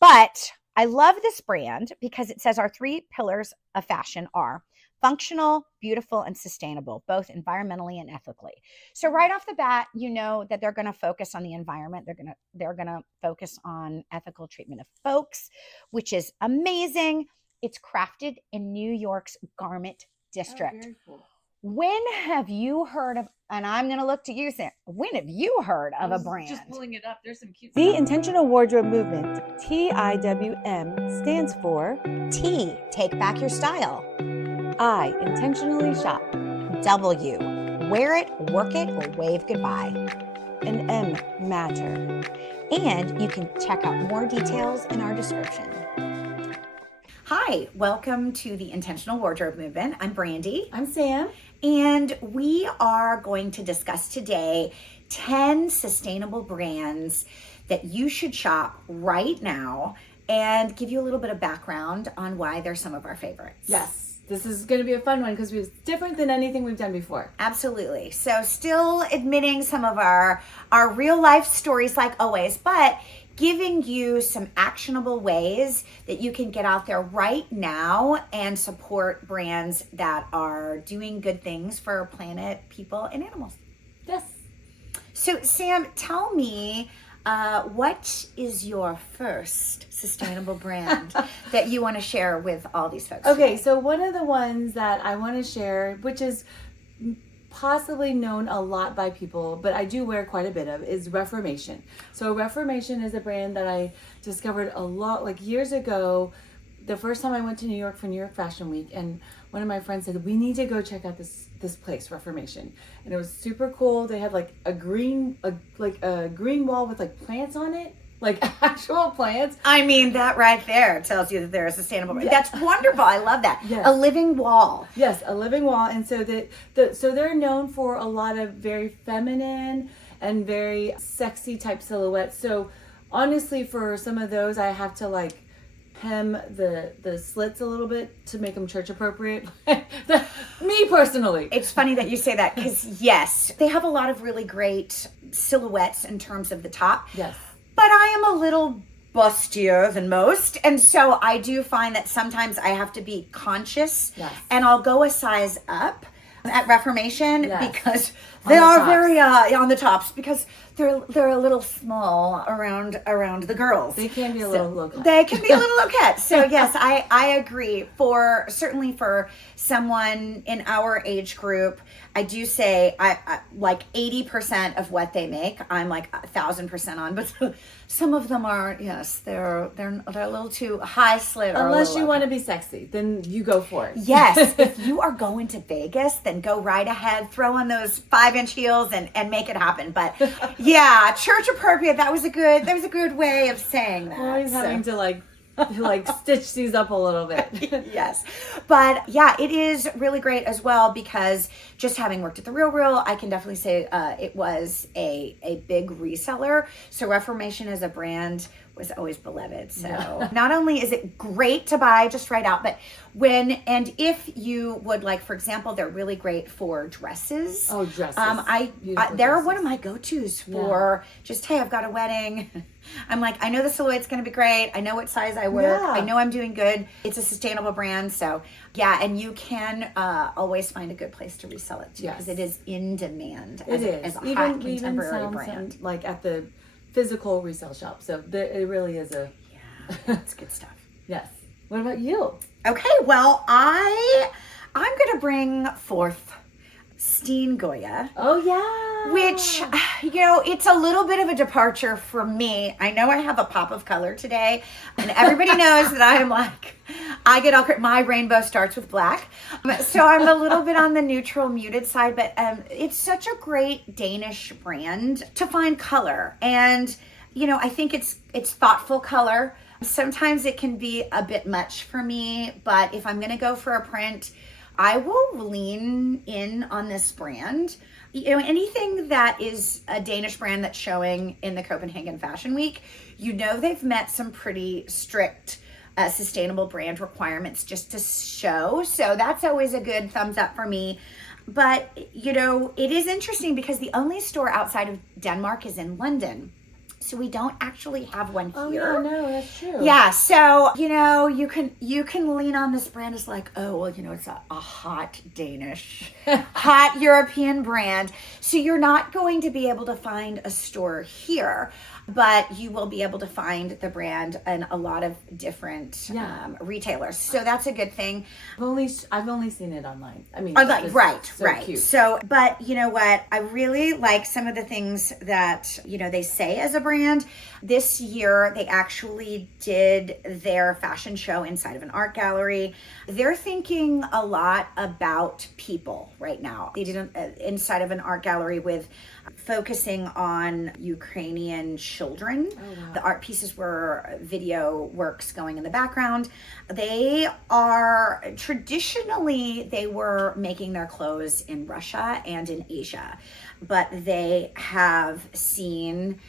But I love this brand because it says our 3 pillars of fashion are functional, beautiful, and sustainable, both environmentally and ethically. So right off the bat, you know that they're going to focus on the environment. They're going to focus on ethical treatment of folks, which is amazing. It's crafted in New York's Garment District. Very cool. When have you heard of, and I'm going to look to you, Sam, when have you heard of a brand? Just pulling it up. There's some cute The stuff. Intentional Wardrobe Movement, TIWM, stands for T, take back your style. I, intentionally shop. W, wear it, work it, or wave goodbye. And M, matter. And you can check out more details in our description. Hi, welcome to the Intentional Wardrobe Movement. I'm Brandy. I'm Sam. And we are going to discuss today 10 sustainable brands that you should shop right now and give you a little bit of background on why they're some of our favorites. Yes, this is going to be a fun one because it's different than anything we've done before. Absolutely. So still admitting some of our real life stories like always, but giving you some actionable ways that you can get out there right now and support brands that are doing good things for our planet, people, and animals. Yes. So Sam, tell me, what is your first sustainable brand that you want to share with all these folks? Okay, today? so one of the ones that I want to share, which is possibly known a lot by people, but I do wear quite a bit of, is Reformation. So Reformation is a brand that I discovered a lot, like years ago, the first time I went to New York for New York Fashion Week, and one of my friends said, we need to go check out this place, Reformation. And it was super cool. They had like a green wall with like plants on it. Like actual plants. I mean, that right there tells you that they're a sustainable brand. Yeah. That's wonderful. I love that. Yes. A living wall. Yes, a living wall. And so so they're known for a lot of very feminine and very sexy type silhouettes. So honestly, for some of those, I have to like hem the slits a little bit to make them church appropriate. Me personally. It's funny that you say that because yes, they have a lot of really great silhouettes in terms of the top. Yes. But I am a little bustier than most. And so I do find that sometimes I have to be conscious. Yes. And I'll go a size up at Reformation. Yes. Because On they the are tops. very on the tops because they're a little small around the girls. They can be a little low cut. They can be a little low cut. So yes, I agree. Certainly for someone in our age group, I do say I like 80% of what they make, I'm like 1,000% on. But some of them are, yes, they're a little too high slit. Unless you want to be sexy, then you go for it. Yes, if you are going to Vegas, then go right ahead, throw on those 5-inch heels and make it happen. But yeah, church appropriate. That was a good way of saying that. Always having to like stitch these up a little bit. Yes. But yeah, it is really great as well because just having worked at the Real, I can definitely say it was a big reseller. So Reformation as a brand was always beloved. So not only is it great to buy just right out, but if you would like, for example, they're really great for dresses. Oh, dresses. They're one of my go-tos for just, hey, I've got a wedding. I'm like, I know the silhouette's going to be great. I know what size I work. Yeah. I know I'm doing good. It's a sustainable brand. So yeah, and you can always find a good place to resell it too because it is in demand as a hot contemporary brand. Some, like at the physical resale shop. So it really is a... Yeah, it's good stuff. Yes. What about you? Okay, well, I'm going to bring forth Steen Goya. Oh, yeah. Which, it's a little bit of a departure for me. I know I have a pop of color today, and everybody knows that I am like, my rainbow starts with black. So I'm a little bit on the neutral muted side, but it's such a great Danish brand to find color. And, I think it's thoughtful color. Sometimes it can be a bit much for me, but if I'm going to go for a print, I will lean in on this brand. Anything that is a Danish brand that's showing in the Copenhagen Fashion Week, they've met some pretty strict sustainable brand requirements just to show. So that's always a good thumbs up for me. But, it is interesting because the only store outside of Denmark is in London. So we don't actually have one Oh here. yeah, no, that's true. Yeah, so you can lean on this brand as like, oh well, it's a hot Danish, hot European brand. So you're not going to be able to find a store here, but you will be able to find the brand in a lot of different retailers. So that's a good thing. I've only seen it online. I mean, right. Cute. So, but you know what? I really like some of the things that they say as a brand. This year, they actually did their fashion show inside of an art gallery. They're thinking a lot about people right now. They did inside of an art gallery with focusing on Ukrainian children. Oh, wow. The art pieces were video works going in the background. They are they were making their clothes in Russia and in Asia, but they have seen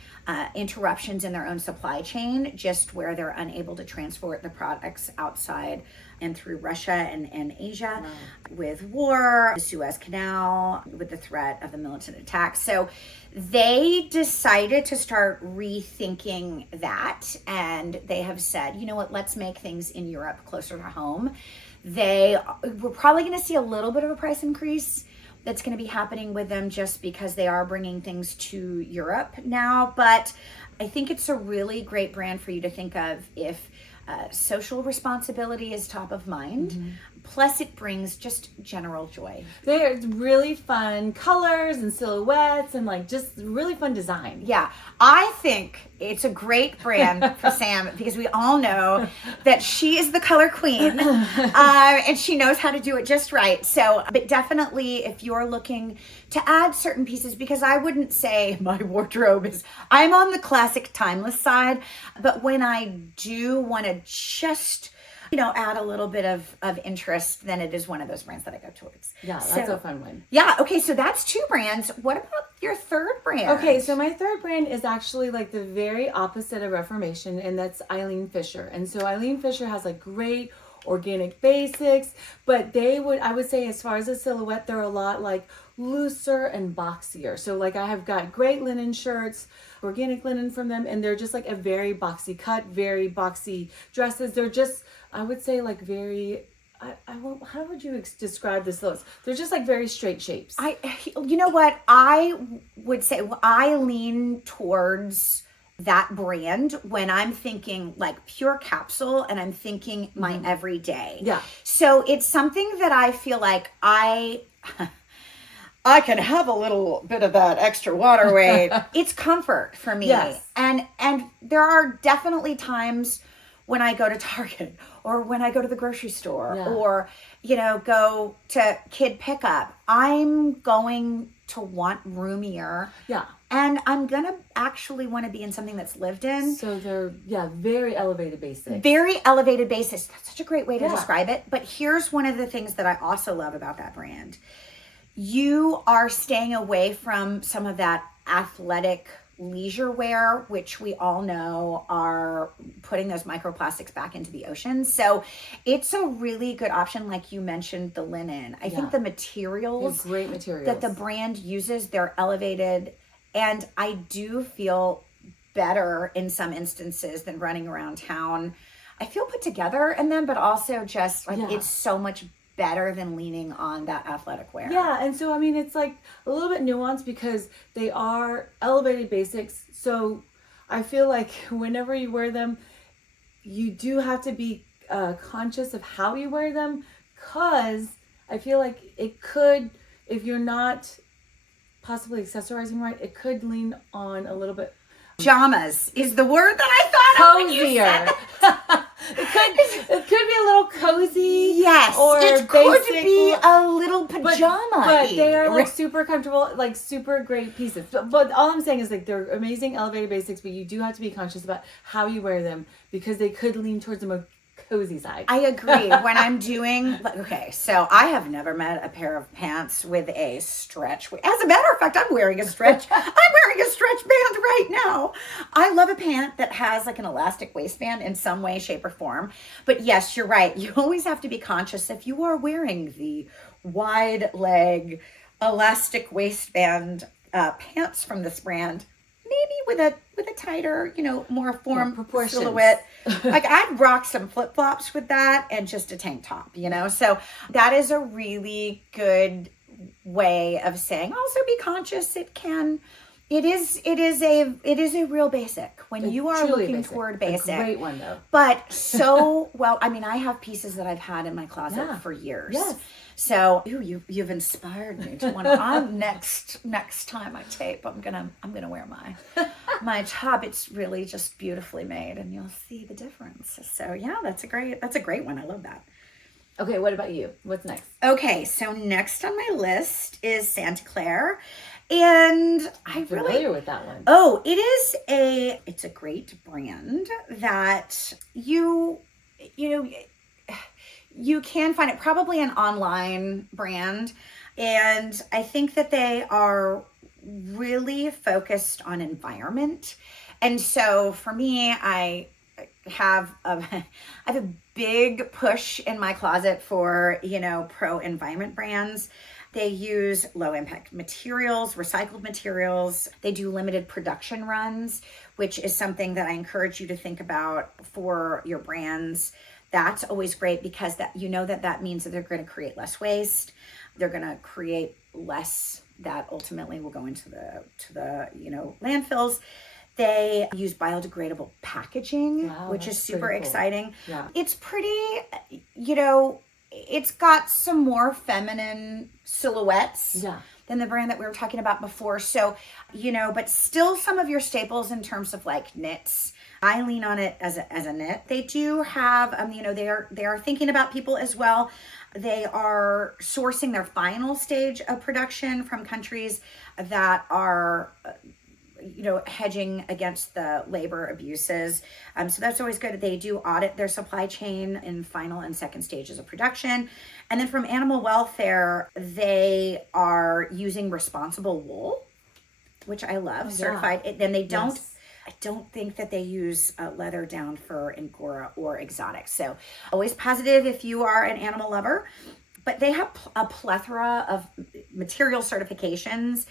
interruptions in their own supply chain, just where they're unable to transport the products outside and through Russia and Asia. Wow. With war, the Suez Canal, with the threat of the militant attack. So they decided to start rethinking that, and they have said, you know what, let's make things in Europe closer to home. We're probably going to see a little bit of a price increase that's going to be happening with them just because they are bringing things to Europe now. But I think it's a really great brand for you to think of if social responsibility is top of mind. Mm-hmm. Plus it brings just general joy. They're really fun colors and silhouettes and like just really fun design. Yeah, I think it's a great brand for Sam because we all know that she is the color queen and she knows how to do it just right. So, but definitely if you're looking to add certain pieces, because I wouldn't say my wardrobe I'm on the classic timeless side, but when I do want to just add a little bit of interest, then it is one of those brands that I go towards. Yeah, that's a fun one. Yeah, okay, so that's 2 brands. What about your third brand? Okay, so my third brand is actually like the very opposite of Reformation, and that's Eileen Fisher. And so Eileen Fisher has like great organic basics, but I would say as far as a silhouette, they're a lot like looser and boxier. So like I have got great linen shirts, organic linen from them, and they're just like a very boxy cut, very boxy dresses. They're just, I would say like very, how would you describe the silhouettes? They're just like very straight shapes. You know what? I would say I lean towards that brand when I'm thinking like pure capsule and I'm thinking my everyday. Yeah. So it's something that I feel like I can have a little bit of that extra water weight. It's comfort for me. Yes. And there are definitely times when I go to Target or when I go to the grocery store or, go to kid pickup, I'm going to want roomier. Yeah. And I'm going to actually want to be in something that's lived in. So they're, very elevated basics. Very elevated basics. That's such a great way to describe it. But here's one of the things that I also love about that brand. You are staying away from some of that athletic leisure wear, which we all know are putting those microplastics back into the ocean. So it's a really good option. Like you mentioned, the linen. I think the materials, great materials that the brand uses, they're elevated. And I do feel better in some instances than running around town. I feel put together in them, but also just like it's so much better than leaning on that athletic wear. Yeah, and so I mean it's like a little bit nuanced because they are elevated basics. So I feel like whenever you wear them, you do have to be conscious of how you wear them, because I feel like it could, if you're not possibly accessorizing right, it could lean on a little bit. Pajamas is the word that I thought of when you said it. It could be a little cozy. Yes, or it could be a little pajama. But they are like super comfortable, like super great pieces. But all I'm saying is like they're amazing elevated basics, but you do have to be conscious about how you wear them because they could lean towards the more cozy side. I agree. When I'm doing, okay, so I have never met a pair of pants with a stretch. As a matter of fact, I'm wearing a stretch. I'm wearing a stretch band right now. I love a pant that has like an elastic waistband in some way, shape, or form. But yes, you're right. You always have to be conscious if you are wearing the wide leg elastic waistband pants from this brand. Maybe with a tighter, more form proportions. silhouette. Like I'd rock some flip flops with that and just a tank top, So that is a really good way of saying. Also, be conscious. It is a real basic when you are looking toward basic. A great one though. But so well, I mean, I have pieces that I've had in my closet for years. Yes. So you've inspired me to want to. Next time I tape, I'm gonna wear my top. It's really just beautifully made, and you'll see the difference. So yeah, that's a great one. I love that. Okay, what about you? What's next? Okay, so next on my list is Santa Clara. And I'm familiar with that one. Oh, it's a great brand that you can find it, probably an online brand. And I think that they are really focused on environment. And so for me, I have a big push in my closet for, pro environment brands. They use low impact materials, recycled materials. They do limited production runs, which is something that I encourage you to think about for your brands. That's always great because that means that they're going to create less waste. They're going to create less that ultimately will go into the landfills. They use biodegradable packaging, which is super exciting. Yeah. It's pretty, it's got some more feminine silhouettes than the brand that we were talking about before. So, but still some of your staples in terms of like knits. I lean on it as a knit. They do have, they are thinking about people as well. They are sourcing their final stage of production from countries that are, hedging against the labor abuses. So that's always good. They do audit their supply chain in final and second stages of production. And then from animal welfare, they are using responsible wool, which I love, certified. Then they don't, I don't think that they use leather down fur, Angora, or exotic. So always positive if you are an animal lover. But they have a plethora of material certifications.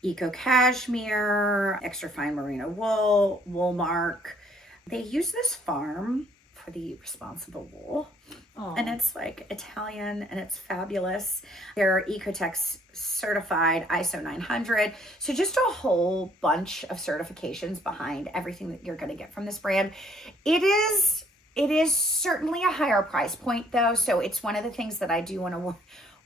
Eco cashmere, extra fine merino wool, Woolmark. They use this farm for the responsible wool. Aww. And it's like Italian and it's fabulous. They're Ecotex certified, ISO 900. So just a whole bunch of certifications behind everything that you're going to get from this brand. It is certainly a higher price point though. So it's one of the things that I do want to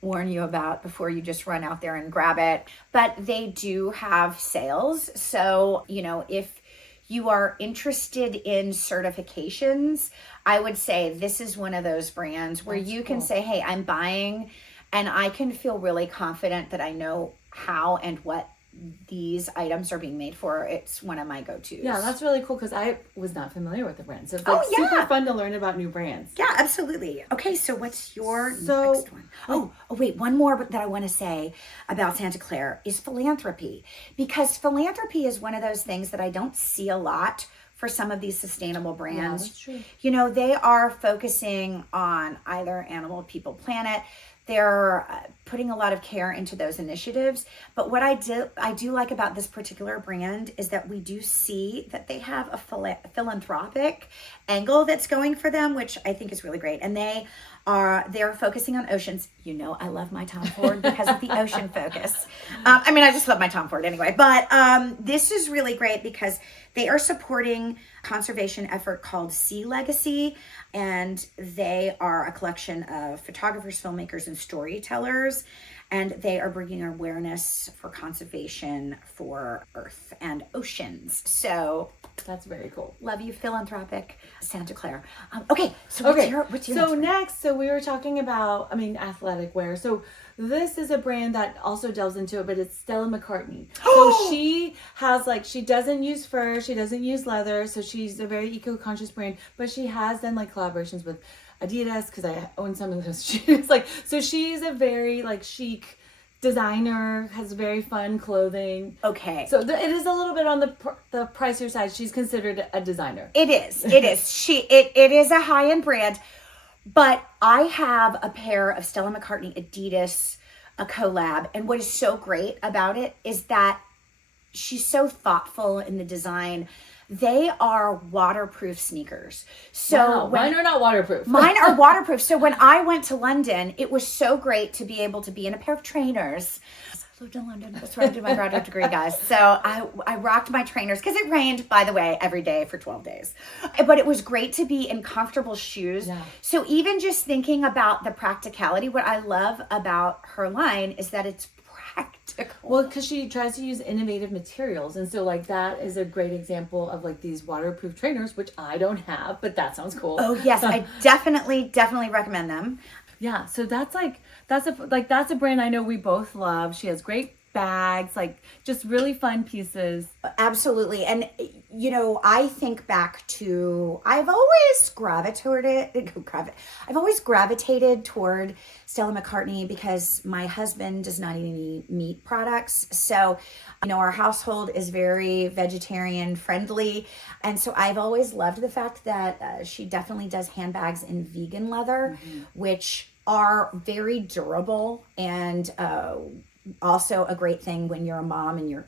warn you about before you just run out there and grab it. But they do have sales. So, if you are interested in certifications, I would say this is one of those brands where you can say, hey, I'm buying and I can feel really confident that I know how and what these items are being made for. It's one of my go-tos. Yeah, that's really cool because I was not familiar with the brand. So it's super fun to learn about new brands. Yeah, absolutely. Okay, so what's your next one? Oh, wait, one more that I want to say about Santa Clara is philanthropy. Because philanthropy is one of those things that I don't see a lot for some of these sustainable brands. Yeah, that's true. They are focusing on either animal, people, planet. They're putting a lot of care into those initiatives. But what I do like about this particular brand is that we do see that they have a philanthropic angle that's going for them, which I think is really great. And they're focusing on oceans. I love my Tom Ford because of the ocean focus. I just love my Tom Ford anyway. But this is really great because they are supporting conservation effort called Sea Legacy, and they are a collection of photographers, filmmakers, and storytellers, and they are bringing awareness for conservation for Earth and oceans. So that's very cool. Love you, philanthropic Santa Clara. Okay, so what's your so next? So we were talking about, athletic wear. So this is a brand that also delves into it, but it's Stella McCartney. So she has she doesn't use fur, she doesn't use leather, so she's a very eco-conscious brand, but she has done collaborations with Adidas because I own some of those shoes. So she's a very chic designer, has very fun clothing. Okay. So it is a little bit on the pricier side. She's considered a designer. It is. It is a high-end brand. But I have a pair of Stella McCartney Adidas, a collab. And what is so great about it is that she's so thoughtful in the design. They are waterproof sneakers. So wow, mine are not waterproof. Mine are waterproof. So when I went to London, it was so great to be able to be in a pair of trainers. I lived in London. That's where I did my graduate degree, guys. So I rocked my trainers because it rained, by the way, every day for 12 days. But it was great to be in comfortable shoes. Yeah. So even just thinking about the practicality, what I love about her line is that it's practical. Well, because she tries to use innovative materials. And so like that is a great example of like these waterproof trainers, which I don't have, but that sounds cool. Oh yes, I definitely recommend them. Yeah, so that's a brand I know we both love. She has great bags, like just really fun pieces. Absolutely. And you know, I think back to I've always gravitated toward Stella McCartney because my husband does not eat any meat products. So, you know, our household is very vegetarian friendly. And so I've always loved the fact that she definitely does handbags in vegan leather, which are very durable and also a great thing when you're a mom and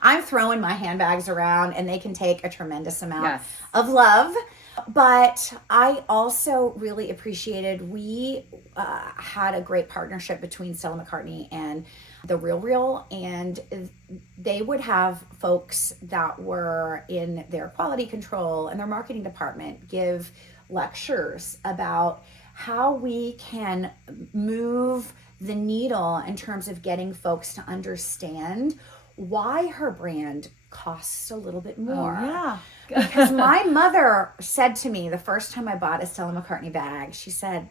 I'm throwing my handbags around and they can take a tremendous amount of love. But I also really appreciated, we had a great partnership between Stella McCartney and The Real, and they would have folks that were in their quality control and their marketing department give lectures about how we can move the needle in terms of getting folks to understand why her brand costs a little bit more. Oh, yeah. Because my mother said to me the first time I bought a Stella McCartney bag, she said,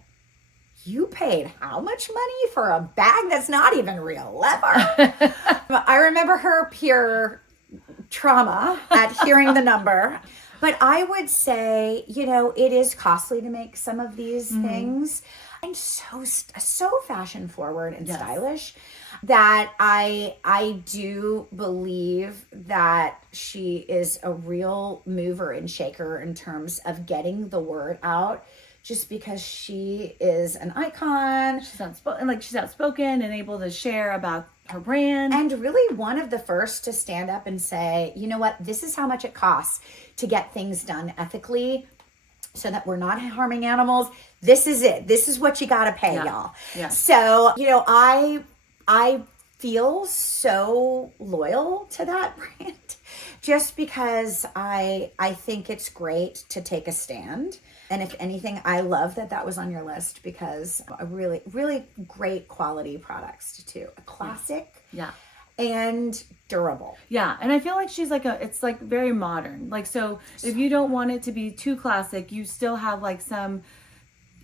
"You paid how much money for a bag that's not even real leather?" I remember her pure trauma at hearing the number. But I would say, you know, it is costly to make some of these things. And so fashion forward and stylish that I do believe that she is a real mover and shaker in terms of getting the word out, just because she is an icon. She's outspoken and able to share about her brand. And really one of the first to stand up and say, you know what, this is how much it costs to get things done ethically so that we're not harming animals. This is it. This is what you got to pay, y'all. Yeah. So, you know, I feel so loyal to that brand just because I think it's great to take a stand. And if anything, I love that was on your list because a really, really great quality products too. A classic. Yeah. And durable. Yeah, and I feel like she's it's like very modern. Like, so if you don't want it to be too classic, you still have like some,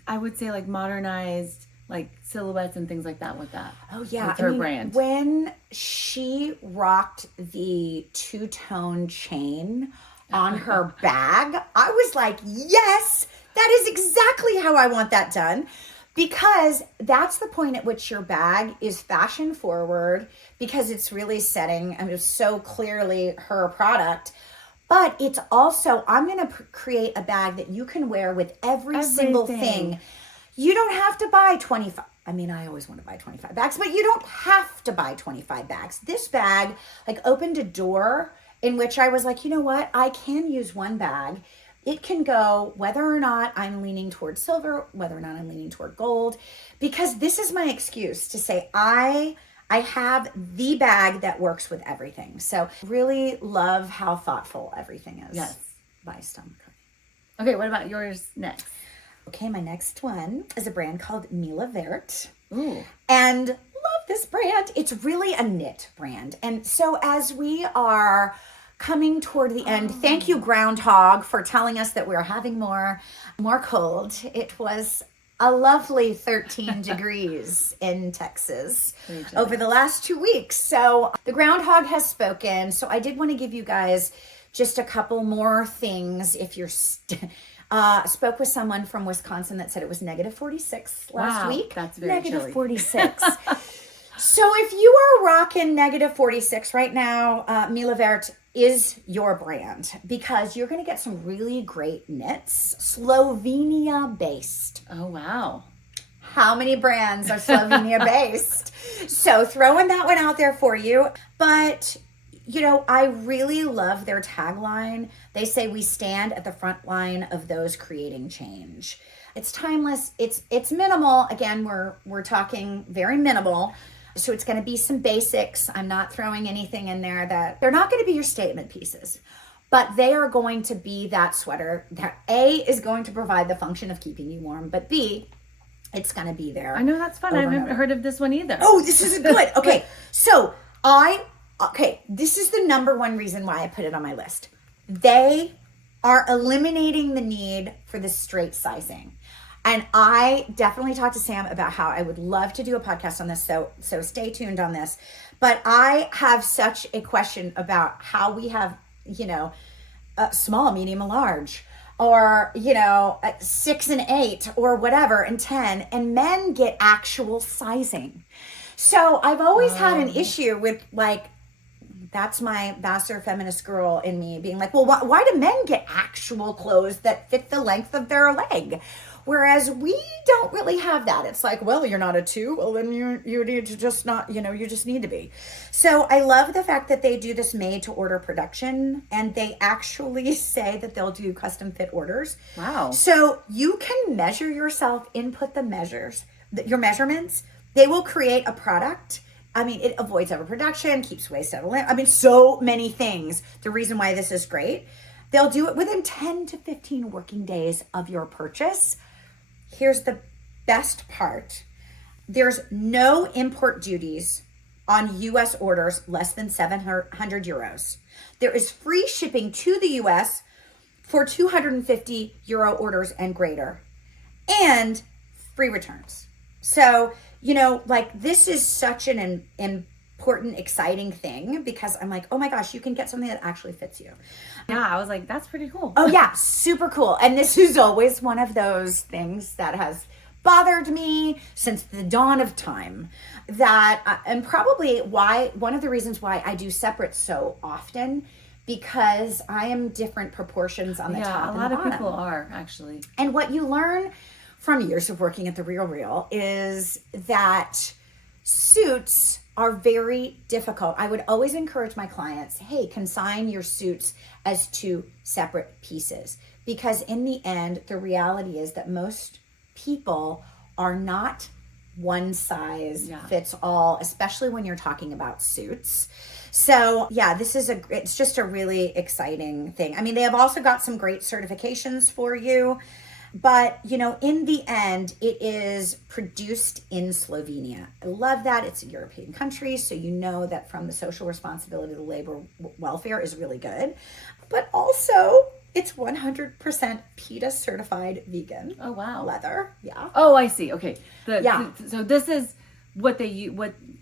I would say like modernized like silhouettes and things like that with that. Oh yeah. With her brand. When she rocked the two-tone chain on her bag, I was like, yes, that is exactly how I want that done. Because that's the point at which your bag is fashion forward, because it's really setting, it's so clearly her product. But it's also, I'm going to create a bag that you can wear with every single thing. You don't have to buy 25. I mean, I always want to buy 25 bags, but you don't have to buy 25 bags. This bag like opened a door in which I was like, you know what? I can use one bag. It can go whether or not I'm leaning toward silver, whether or not I'm leaning toward gold, because this is my excuse to say I have the bag that works with everything. So really love how thoughtful everything is. Yes. By Stella McCartney. Okay, what about yours next? Okay, my next one is a brand called Mila Vert. Ooh. And love this brand. It's really a knit brand. And so as we are coming toward the end, thank you, Groundhog, for telling us that we're having more cold. It was a lovely 13 degrees in Texas over the last 2 weeks. So the Groundhog has spoken. So I did want to give you guys just a couple more things. If you're spoke with someone from Wisconsin that said it was negative 46 last week. That's very negative chilly. 46. So if you are rocking negative 46 right now, Mila Vert is your brand, because you're going to get some really great knits, Slovenia based. Oh, wow. How many brands are Slovenia based? So throwing that one out there for you. But I really love their tagline. They say we stand at the front line of those creating change. It's timeless. It's minimal. Again, we're talking very minimal. So it's going to be some basics. I'm not throwing anything in there that they're not going to be your statement pieces, but they are going to be that sweater that A is going to provide the function of keeping you warm, but B, it's going to be there. I know, that's fun. I haven't heard of this one either. Oh, this is good. Okay. So this is the number one reason why I put it on my list. They are eliminating the need for the straight sizing. And I definitely talked to Sam about how I would love to do a podcast on this. So stay tuned on this. But I have such a question about how we have, a small, medium, and large, or, 6 and 8 or whatever, and 10, and men get actual sizing. So I've always had an issue with that's my bastard feminist girl in me being like, well, why do men get actual clothes that fit the length of their leg? Whereas we don't really have that. It's like, well, you're not a 2. Well, then you need to just not, you just need to be. So I love the fact that they do this made to order production, and they actually say that they'll do custom fit orders. Wow. So you can measure yourself, input your measurements. They will create a product. I mean, it avoids overproduction, keeps waste out of land. I mean, so many things. The reason why this is great. They'll do it within 10 to 15 working days of your purchase. Here's the best part. There's no import duties on U.S. orders less than 700 euros. There is free shipping to the U.S. for 250 euro orders and greater, and free returns. So, this is such an important, exciting thing, because I'm like, oh my gosh, you can get something that actually fits you. Yeah, I was like, that's pretty cool. Oh yeah, super cool. And this is always one of those things that has bothered me since the dawn of time, and probably one of the reasons why I do separate so often, because I am different proportions on the top and the bottom. A lot of people are, actually. And what you learn from years of working at the Real is that suits are very difficult. I would always encourage my clients, hey, consign your suits as 2 separate pieces, because in the end, the reality is that most people are not one size fits all, especially when you're talking about suits. So yeah, it's just a really exciting thing. I mean, they have also got some great certifications for you. But, in the end, it is produced in Slovenia. I love that. It's a European country, so that from the social responsibility of the labor welfare is really good. But also, it's 100% PETA certified vegan. Oh, wow. Leather. Yeah. Oh, I see. Okay. So this is what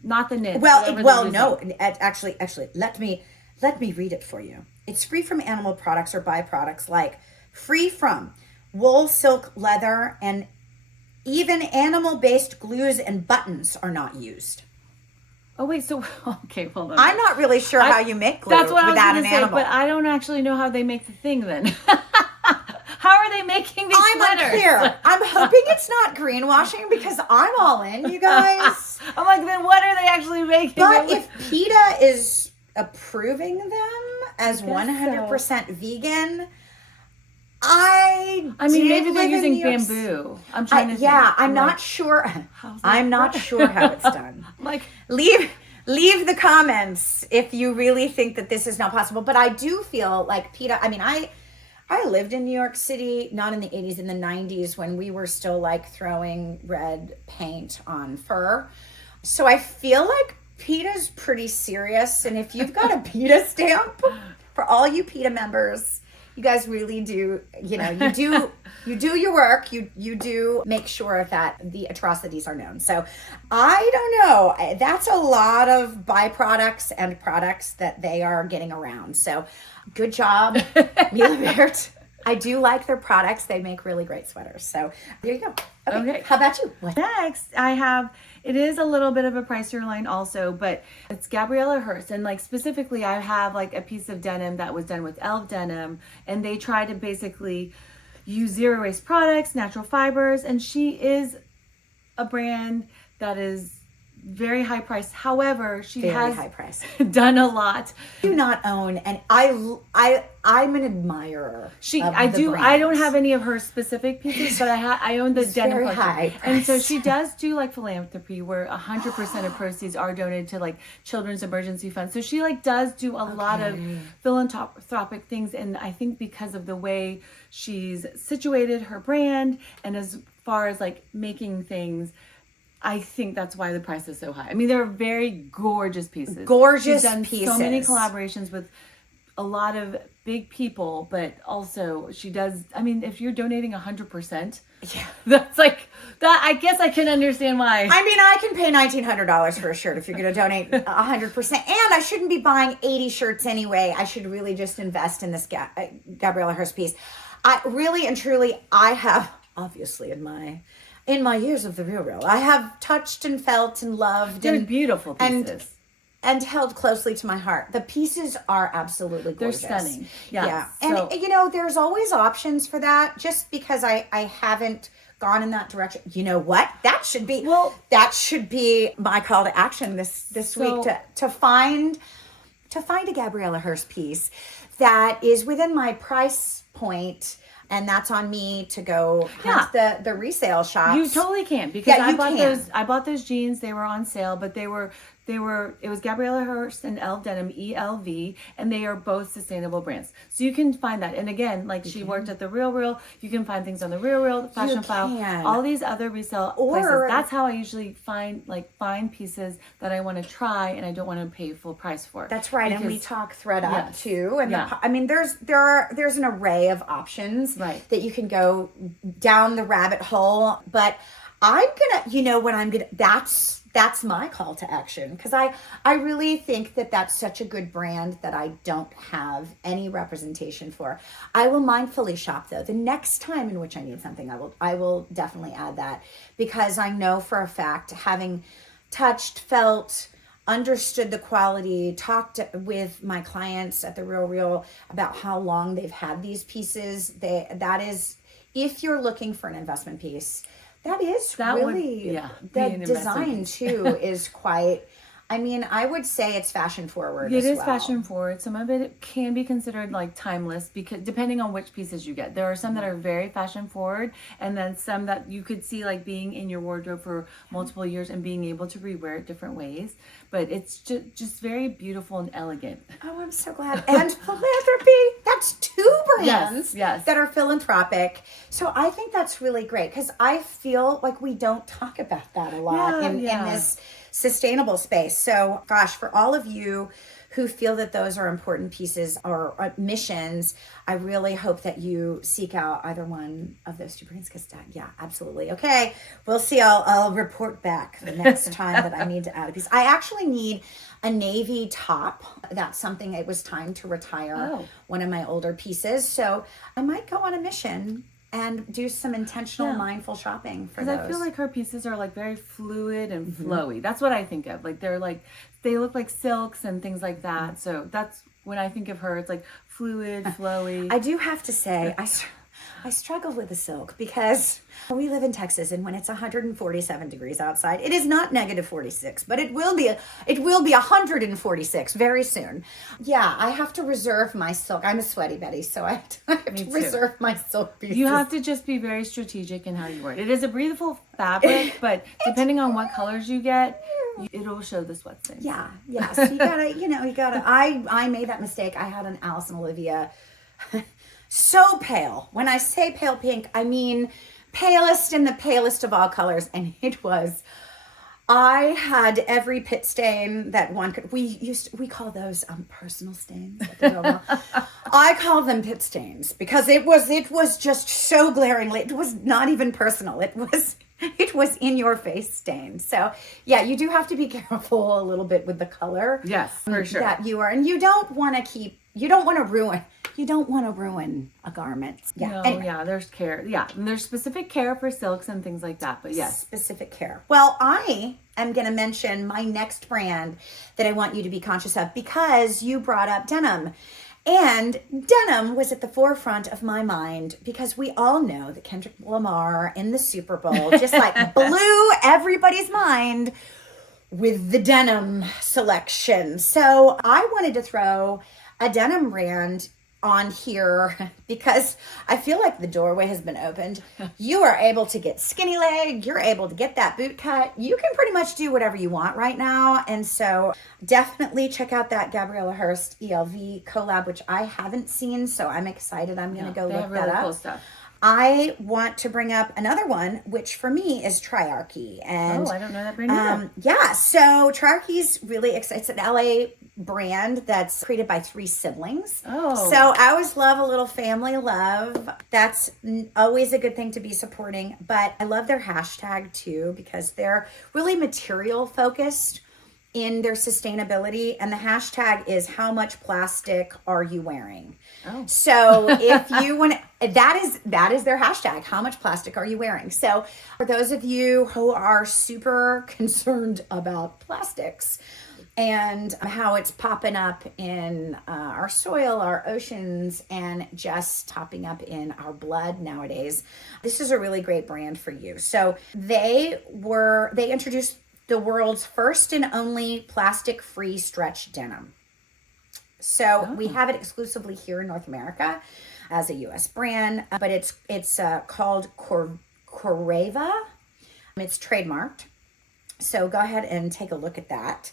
not the knits. Well, no. Actually, let me read it for you. It's free from animal products or byproducts, like free from wool, silk, leather, and even animal-based glues and buttons are not used. Oh, wait, so, okay, hold on. I'm not really sure how you make glue that's what without I was an animal. But I don't actually know how they make the thing then. How are they making these sweaters? I'm unclear. I'm hoping it's not greenwashing, because I'm all in, you guys. I'm like, then what are they actually making? But if PETA is approving them as 100% vegan, I mean, maybe they're using bamboo. I'm trying to think. I'm not sure. I'm not sure how it's done. Like, leave the comments if you really think that this is not possible. But I do feel like PETA. I mean, I lived in New York City, not in the 80s, in the 90s, when we were still throwing red paint on fur. So I feel like PETA's pretty serious. And if you've got a PETA stamp, for all you PETA members, you guys really do, you do your work. You do make sure that the atrocities are known. So I don't know. That's a lot of byproducts and products that they are getting around. So good job, Mila Bert. I do like their products. They make really great sweaters. So there you go. Okay. How about you? What next? It is a little bit of a pricier line also, but it's Gabriella Hearst. And specifically, I have a piece of denim that was done with elf denim, and they try to basically use zero waste products, natural fibers. And she is a brand that is very high price. However, she Very has high price. done a lot. Do not own, and I'm an admirer. I don't have any of her specific pieces, but I own the denim very collection. high And so price. she does do like philanthropy where 100% of proceeds are donated to like children's emergency funds. So she like does do a lot of philanthropic things, and I think because of the way she's situated her brand and as far as like making things, I think that's why the price is so high. I mean, they're very gorgeous pieces. Gorgeous She's done pieces. so many collaborations with a lot of big people, but also she does, I mean, if you're donating 100%, that's like, that, I guess I can understand why. I mean, I can pay $1,900 for a shirt if you're going to donate 100%. And I shouldn't be buying 80 shirts anyway. I should really just invest in this Gabriella Hearst piece. I really and truly, I have, obviously in my years of the Real, I have touched and felt and loved. They're beautiful pieces. And held closely to my heart. The pieces are absolutely gorgeous. They're stunning. Yeah. And, So, you know, there's always options for that. Just because I haven't gone in that direction. You know what? That should be my call to action this week to find a Gabriella Hearst piece that is within my price point. And that's on me to go hunt the resale shops. you totally can, because Yeah, I bought those jeans. They were on sale, but it was Gabriella Hearst and Elv Denim, ELV, and they are both sustainable brands. So you can find that. And again, like she worked at the Real, you can find things on the Real, Fashion File, all these other resale places. That's how I usually find pieces that I want to try and I don't want to pay full price for. That's right. And we talk thread up too. And Yeah. I mean, there's an array of options that you can go down the rabbit hole. But I'm gonna, that's my call to action, because I really think that that's such a good brand that I don't have any representation for. I will mindfully shop though. The next time in which I need something, I will definitely add that, because I know for a fact, having touched, felt, understood the quality, talked with my clients at the Real about how long they've had these pieces. That is, if you're looking for an investment piece, the design too is quite, I mean, I would say it's fashion forward. It is fashion forward. Some of it can be considered like timeless, because depending on which pieces you get. There are some that are very fashion forward, and then some that you could see like being in your wardrobe for multiple years and being able to rewear it different ways. But it's just very beautiful and elegant. Oh, I'm so glad. And philanthropy, that's two brands that are philanthropic. So I think that's really great, because I feel like we don't talk about that a lot in this sustainable space. So gosh, for all of you who feel that those are important pieces or missions, I really hope that you seek out either one of those two brands, because absolutely. Okay, we'll see. I'll report back the next time that I need to add a piece. I actually need a navy top. That's something, it was time to retire one of my older pieces. So I might go on a mission and do some intentional, mindful shopping for those. Because I feel like her pieces are like very fluid and flowy. That's what I think of. Like they look like silks and things like that. So that's when I think of her. It's like fluid, flowy. I do have to say, I struggle with the silk, because we live in Texas, and when it's 147 degrees outside, it is not negative 46, but it will be 146 very soon. Yeah, I have to reserve my silk. I'm a sweaty Betty, so I have to reserve my silk pieces. You have to just be very strategic in how you wear it. It is a breathable fabric, but depending on what colors you get, it'll show the sweat stains. Yeah. So you gotta, I made that mistake. I had an Alice and Olivia so pale. When I say pale pink, I mean palest in the palest of all colors. And I had every pit stain that one could. We call those personal stains. I call them pit stains, because it was just so glaringly. It was not even personal. It was in your face stain. So yeah, you do have to be careful a little bit with the color. Yes, for sure. That you are, and you don't want to ruin a garment. Yeah. There's care. Yeah. And there's specific care for silks and things like that. But yes. Specific care. Well, I am going to mention my next brand that I want you to be conscious of, because you brought up denim. And denim was at the forefront of my mind, because we all know that Kendrick Lamar in the Super Bowl just like blew everybody's mind with the denim selection. So I wanted to throw a denim brand on here because I feel like the doorway has been opened. You are able to get skinny leg, you're able to get that boot cut. You can pretty much do whatever you want right now. And so definitely check out that Gabriella Hearst ELV collab, which I haven't seen. So I'm excited. I'm going to go look that up. Cool stuff. I want to bring up another one, which for me is Triarchy. And I don't know that brand either. yeah, so Triarchy's really exciting. It's an LA brand that's created by 3 siblings. Oh. So I always love a little family love. That's always a good thing to be supporting. But I love their hashtag too, because they're really material focused in their sustainability, and the hashtag is how much plastic are you wearing? Oh. So if you want, that is their hashtag, how much plastic are you wearing? So for those of you who are super concerned about plastics and how it's popping up in our soil, our oceans, and just popping up in our blood nowadays, this is a really great brand for you. So they introduced the world's first and only plastic-free stretch denim. So we have it exclusively here in North America as a U.S. brand, but it's called Coreva. It's trademarked. So go ahead and take a look at that.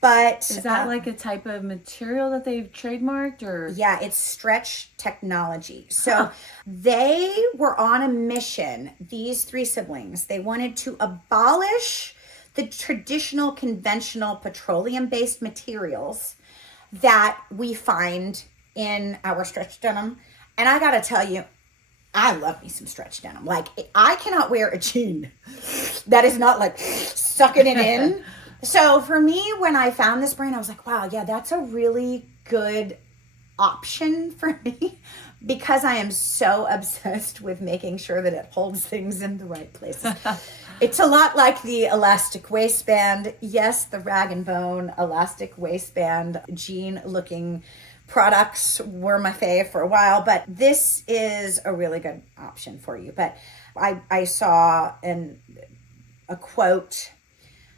But is that like a type of material that they've trademarked, or? Yeah, it's stretch technology. So they were on a mission, these 3 siblings. They wanted to abolish the traditional conventional petroleum-based materials that we find in our stretch denim. And I gotta tell you, I love me some stretch denim. Like, I cannot wear a jean that is not like sucking it in. So for me, when I found this brand, I was like, wow, yeah, that's a really good option for me, because I am so obsessed with making sure that it holds things in the right places. It's a lot like the elastic waistband. Yes, the rag and bone elastic waistband jean looking products were my fave for a while, but this is a really good option for you. But I saw a quote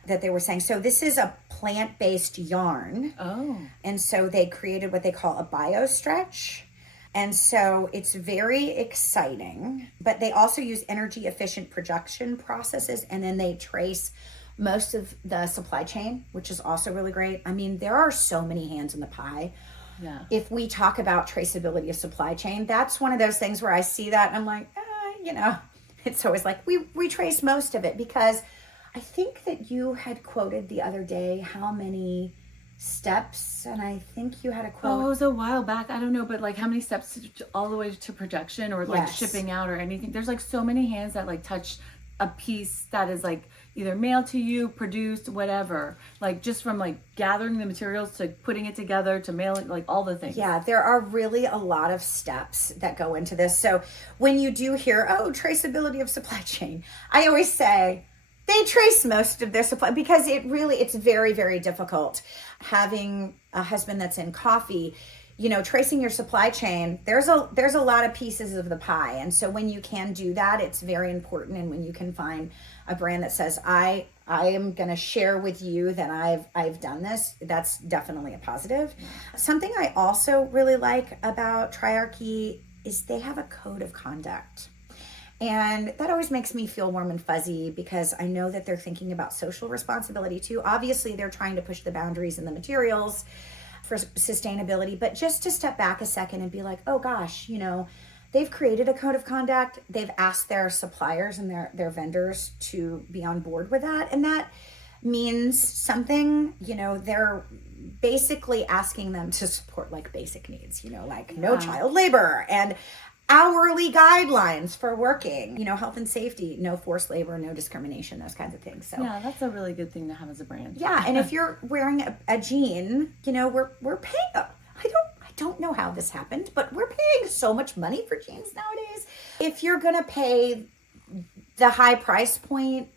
that they were saying, so this is a plant-based yarn. Oh. And so they created what they call a bio stretch. And so it's very exciting, but they also use energy efficient production processes, and then they trace most of the supply chain, which is also really great. I mean, there are so many hands in the pie. Yeah. If we talk about traceability of supply chain, that's one of those things where I see that and I'm like, it's always like we trace most of it, because I think that you had quoted the other day how many steps, and I think you had a quote. Oh, it was a while back. I don't know, but like how many steps all the way to production, or like shipping out or anything. There's like so many hands that like touch a piece that is like either mailed to you, produced, whatever. Like just from like gathering the materials to putting it together to mailing, like all the things. Yeah, there are really a lot of steps that go into this. So when you do hear, traceability of supply chain, I always say, they trace most of their supply, because it's very, very difficult having a husband that's in coffee, tracing your supply chain. There's a lot of pieces of the pie. And so when you can do that, it's very important. And when you can find a brand that says, I am going to share with you that I've done this, that's definitely a positive. Something I also really like about Triarchy is they have a code of conduct. And that always makes me feel warm and fuzzy, because I know that they're thinking about social responsibility too. Obviously, they're trying to push the boundaries in the materials for sustainability, but just to step back a second and be like, oh gosh, they've created a code of conduct. They've asked their suppliers and their vendors to be on board with that. And that means something, they're basically asking them to support like basic needs, like no child labor and hourly guidelines for working, health and safety, no forced labor, no discrimination, those kinds of things. So yeah, that's a really good thing to have as a brand. Yeah, and if you're wearing a jean, we're paying. I don't know how this happened, but we're paying so much money for jeans nowadays. If you're gonna pay the high price point,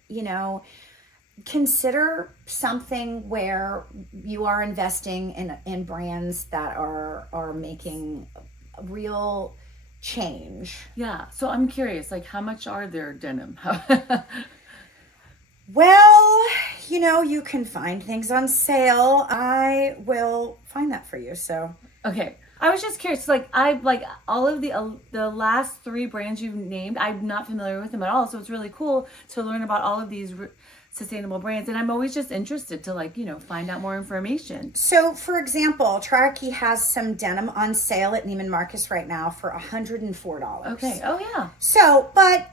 consider something where you are investing in brands that are making real change. Yeah. So I'm curious, like how much are their denim? Well, you can find things on sale. I will find that for you. So, Okay. I was just curious, like I like all of the last three brands you've named. I'm not familiar with them at all, so it's really cool to learn about all of these sustainable brands. And I'm always just interested to find out more information. so for example, Triarchy has some denim on sale at Neiman Marcus right now for $104. Okay. Oh yeah. So, but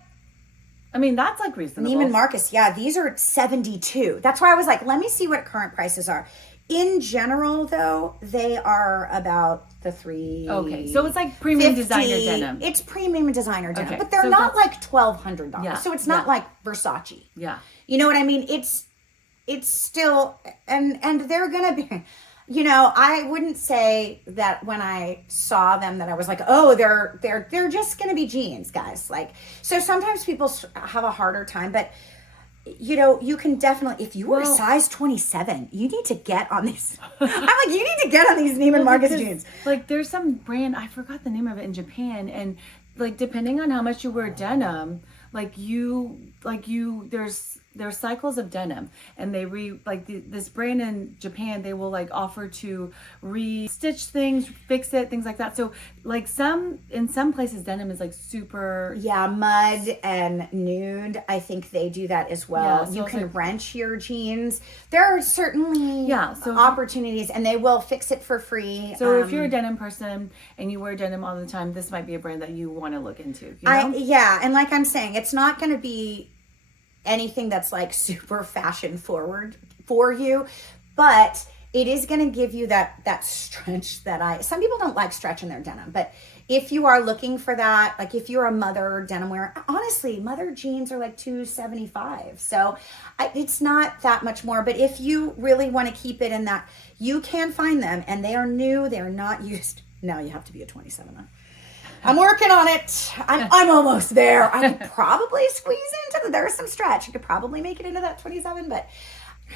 I mean that's like reasonable. Neiman Marcus, yeah, these are 72. That's why I was like, let me see what current prices are. In general, though, they are about the three. Okay, so it's like premium designer denim. It's premium designer denim, Okay, but they're so not that's- like $1,200. Yeah, So it's not yeah. like Versace. Yeah. You know what I mean? It's still, and they're gonna be. I wouldn't say that when I saw them that I was like, oh, they're just gonna be jeans, guys. Like, so sometimes people have a harder time, but you can definitely, if you were a size 27, you need to get on these. I'm like, you need to get on these Neiman Marcus Because, jeans. Like there's some brand, I forgot the name of it, in Japan, and like depending on how much you wear denim, there's cycles of denim, and they this brand in Japan, they will like offer to re-stitch things, fix it, things like that. So like in some places denim is like super. Yeah, mud and nude. I think they do that as well. Yeah, so you it's can like- wrench your jeans. There are certainly So- opportunities, and they will fix it for free. So if you're a denim person and you wear denim all the time, this might be a brand that you want to look into. You know? Yeah, and like I'm saying, it's not going to be anything that's like super fashion forward for you, but it is going to give you that stretch that some people don't like stretch in their denim, but if you are looking for that, like if you're a mother denim wearer, honestly, mother jeans are like $275, so it's not that much more. But if you really want to keep it in that, you can find them, and they are new, they are not used. Now you have to be a 27. I'm working on it. I'm almost there. I could probably squeeze there's some stretch. I could probably make it into that 27, but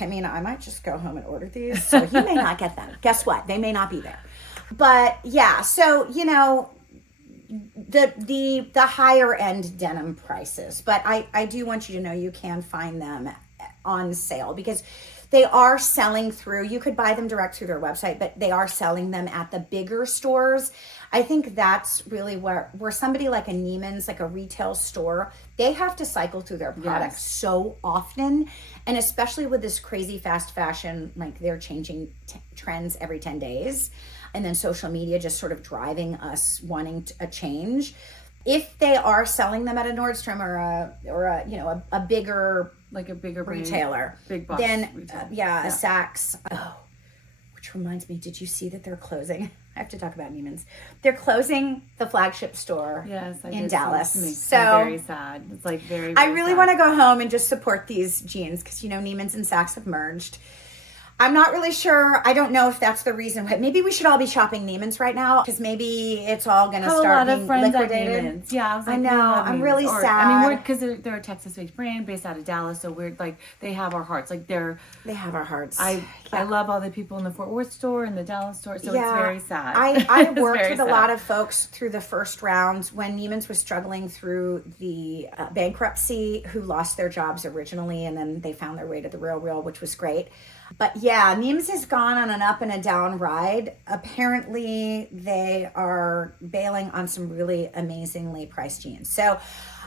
I mean, I might just go home and order these. So you may not get them. Guess what? They may not be there. But yeah, so the higher end denim prices, but I do want you to know you can find them on sale because they are selling through. You could buy them direct through their website, but they are selling them at the bigger stores. I think that's really where somebody like a Neiman's, like a retail store, they have to cycle through their products so often. And especially with this crazy fast fashion, like they're changing trends every 10 days. And then social media just sort of driving us wanting a change. If they are selling them at a Nordstrom or a bigger, like a bigger retailer, big box, then retailer. a Saks. Oh, which reminds me, did you see that they're closing? I have to talk about Neiman's. They're closing the flagship store in Dallas. So very sad. It's like very I really sad. want to go home and just support these jeans because Neiman's and Saks have merged. I'm not really sure. I don't know if that's the reason. Maybe we should all be shopping Neiman's right now because maybe it's all going to start being liquidated. Yeah, I was like, I know. I'm really sad. I mean, because they're a Texas-based brand based out of Dallas, so we're like they have our hearts. Like they have our hearts. I love all the people in the Fort Worth store and the Dallas store, so it's very sad. I worked with a lot of folks through the first round when Neiman's was struggling through the bankruptcy, who lost their jobs originally, and then they found their way to the real, which was great. But yeah, Neiman's has gone on an up and a down ride. Apparently, they are bailing on some really amazingly priced jeans. So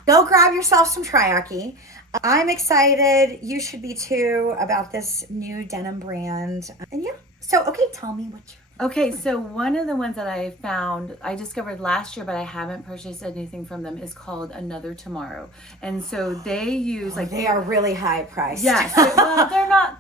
go grab yourself some Triarchy. I'm excited. You should be too about this new denim brand. And yeah, so okay, tell me what you're... Okay, so one of the ones that I found, I discovered last year, but I haven't purchased anything from them, is called Another Tomorrow. And so they use they are really high priced. Yes. Well, they're not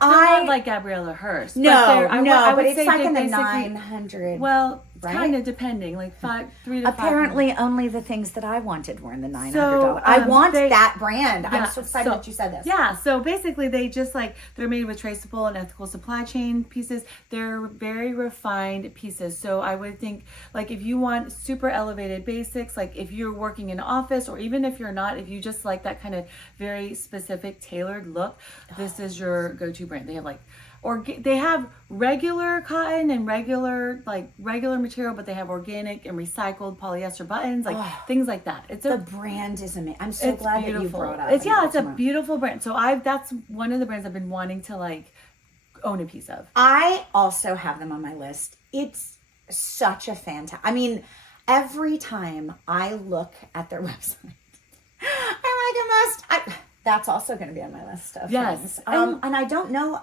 like Gabriella Hearst. But it's like in the 900. Well, right? kind of depending, like 3 to 5. Apparently, only the things that I wanted were in the $900. So, I want that brand. Yeah, I'm so excited that you said this. Yeah, so basically they just they're made with traceable and ethical supply chain pieces. They're very refined pieces. So I would think if you want super elevated basics, like if you're working in an office or even if you're not, if you just like that kind of very specific tailored look, this is your go-to brand. They have they have regular cotton and regular material, but they have organic and recycled polyester buttons, things like that. The brand is amazing. I'm so glad that you brought up. It's a beautiful brand. So that's one of the brands I've been wanting to like own a piece of. I also have them on my list. It's such a fantastic. I mean, every time I look at their website, I'm like, that's also going to be on my list of things. And I don't know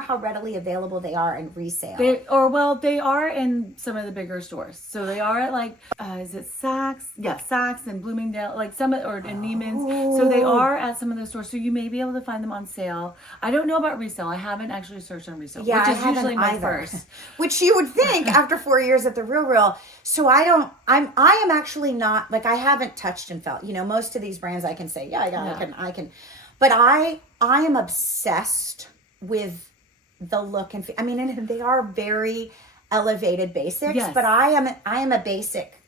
how readily available they are in resale. They are in some of the bigger stores. So they are at like, is it Saks? Yeah, Saks and Bloomingdale, like and Neiman's. So they are at some of those stores. So you may be able to find them on sale. I don't know about resale. I haven't actually searched on resale, which is usually my first. Which you would think after 4 years at the Real. So I am actually not, like, I haven't touched and felt, most of these brands I can say, I can, but I am obsessed with the look and feel. I mean, and they are very elevated basics, but I am a basic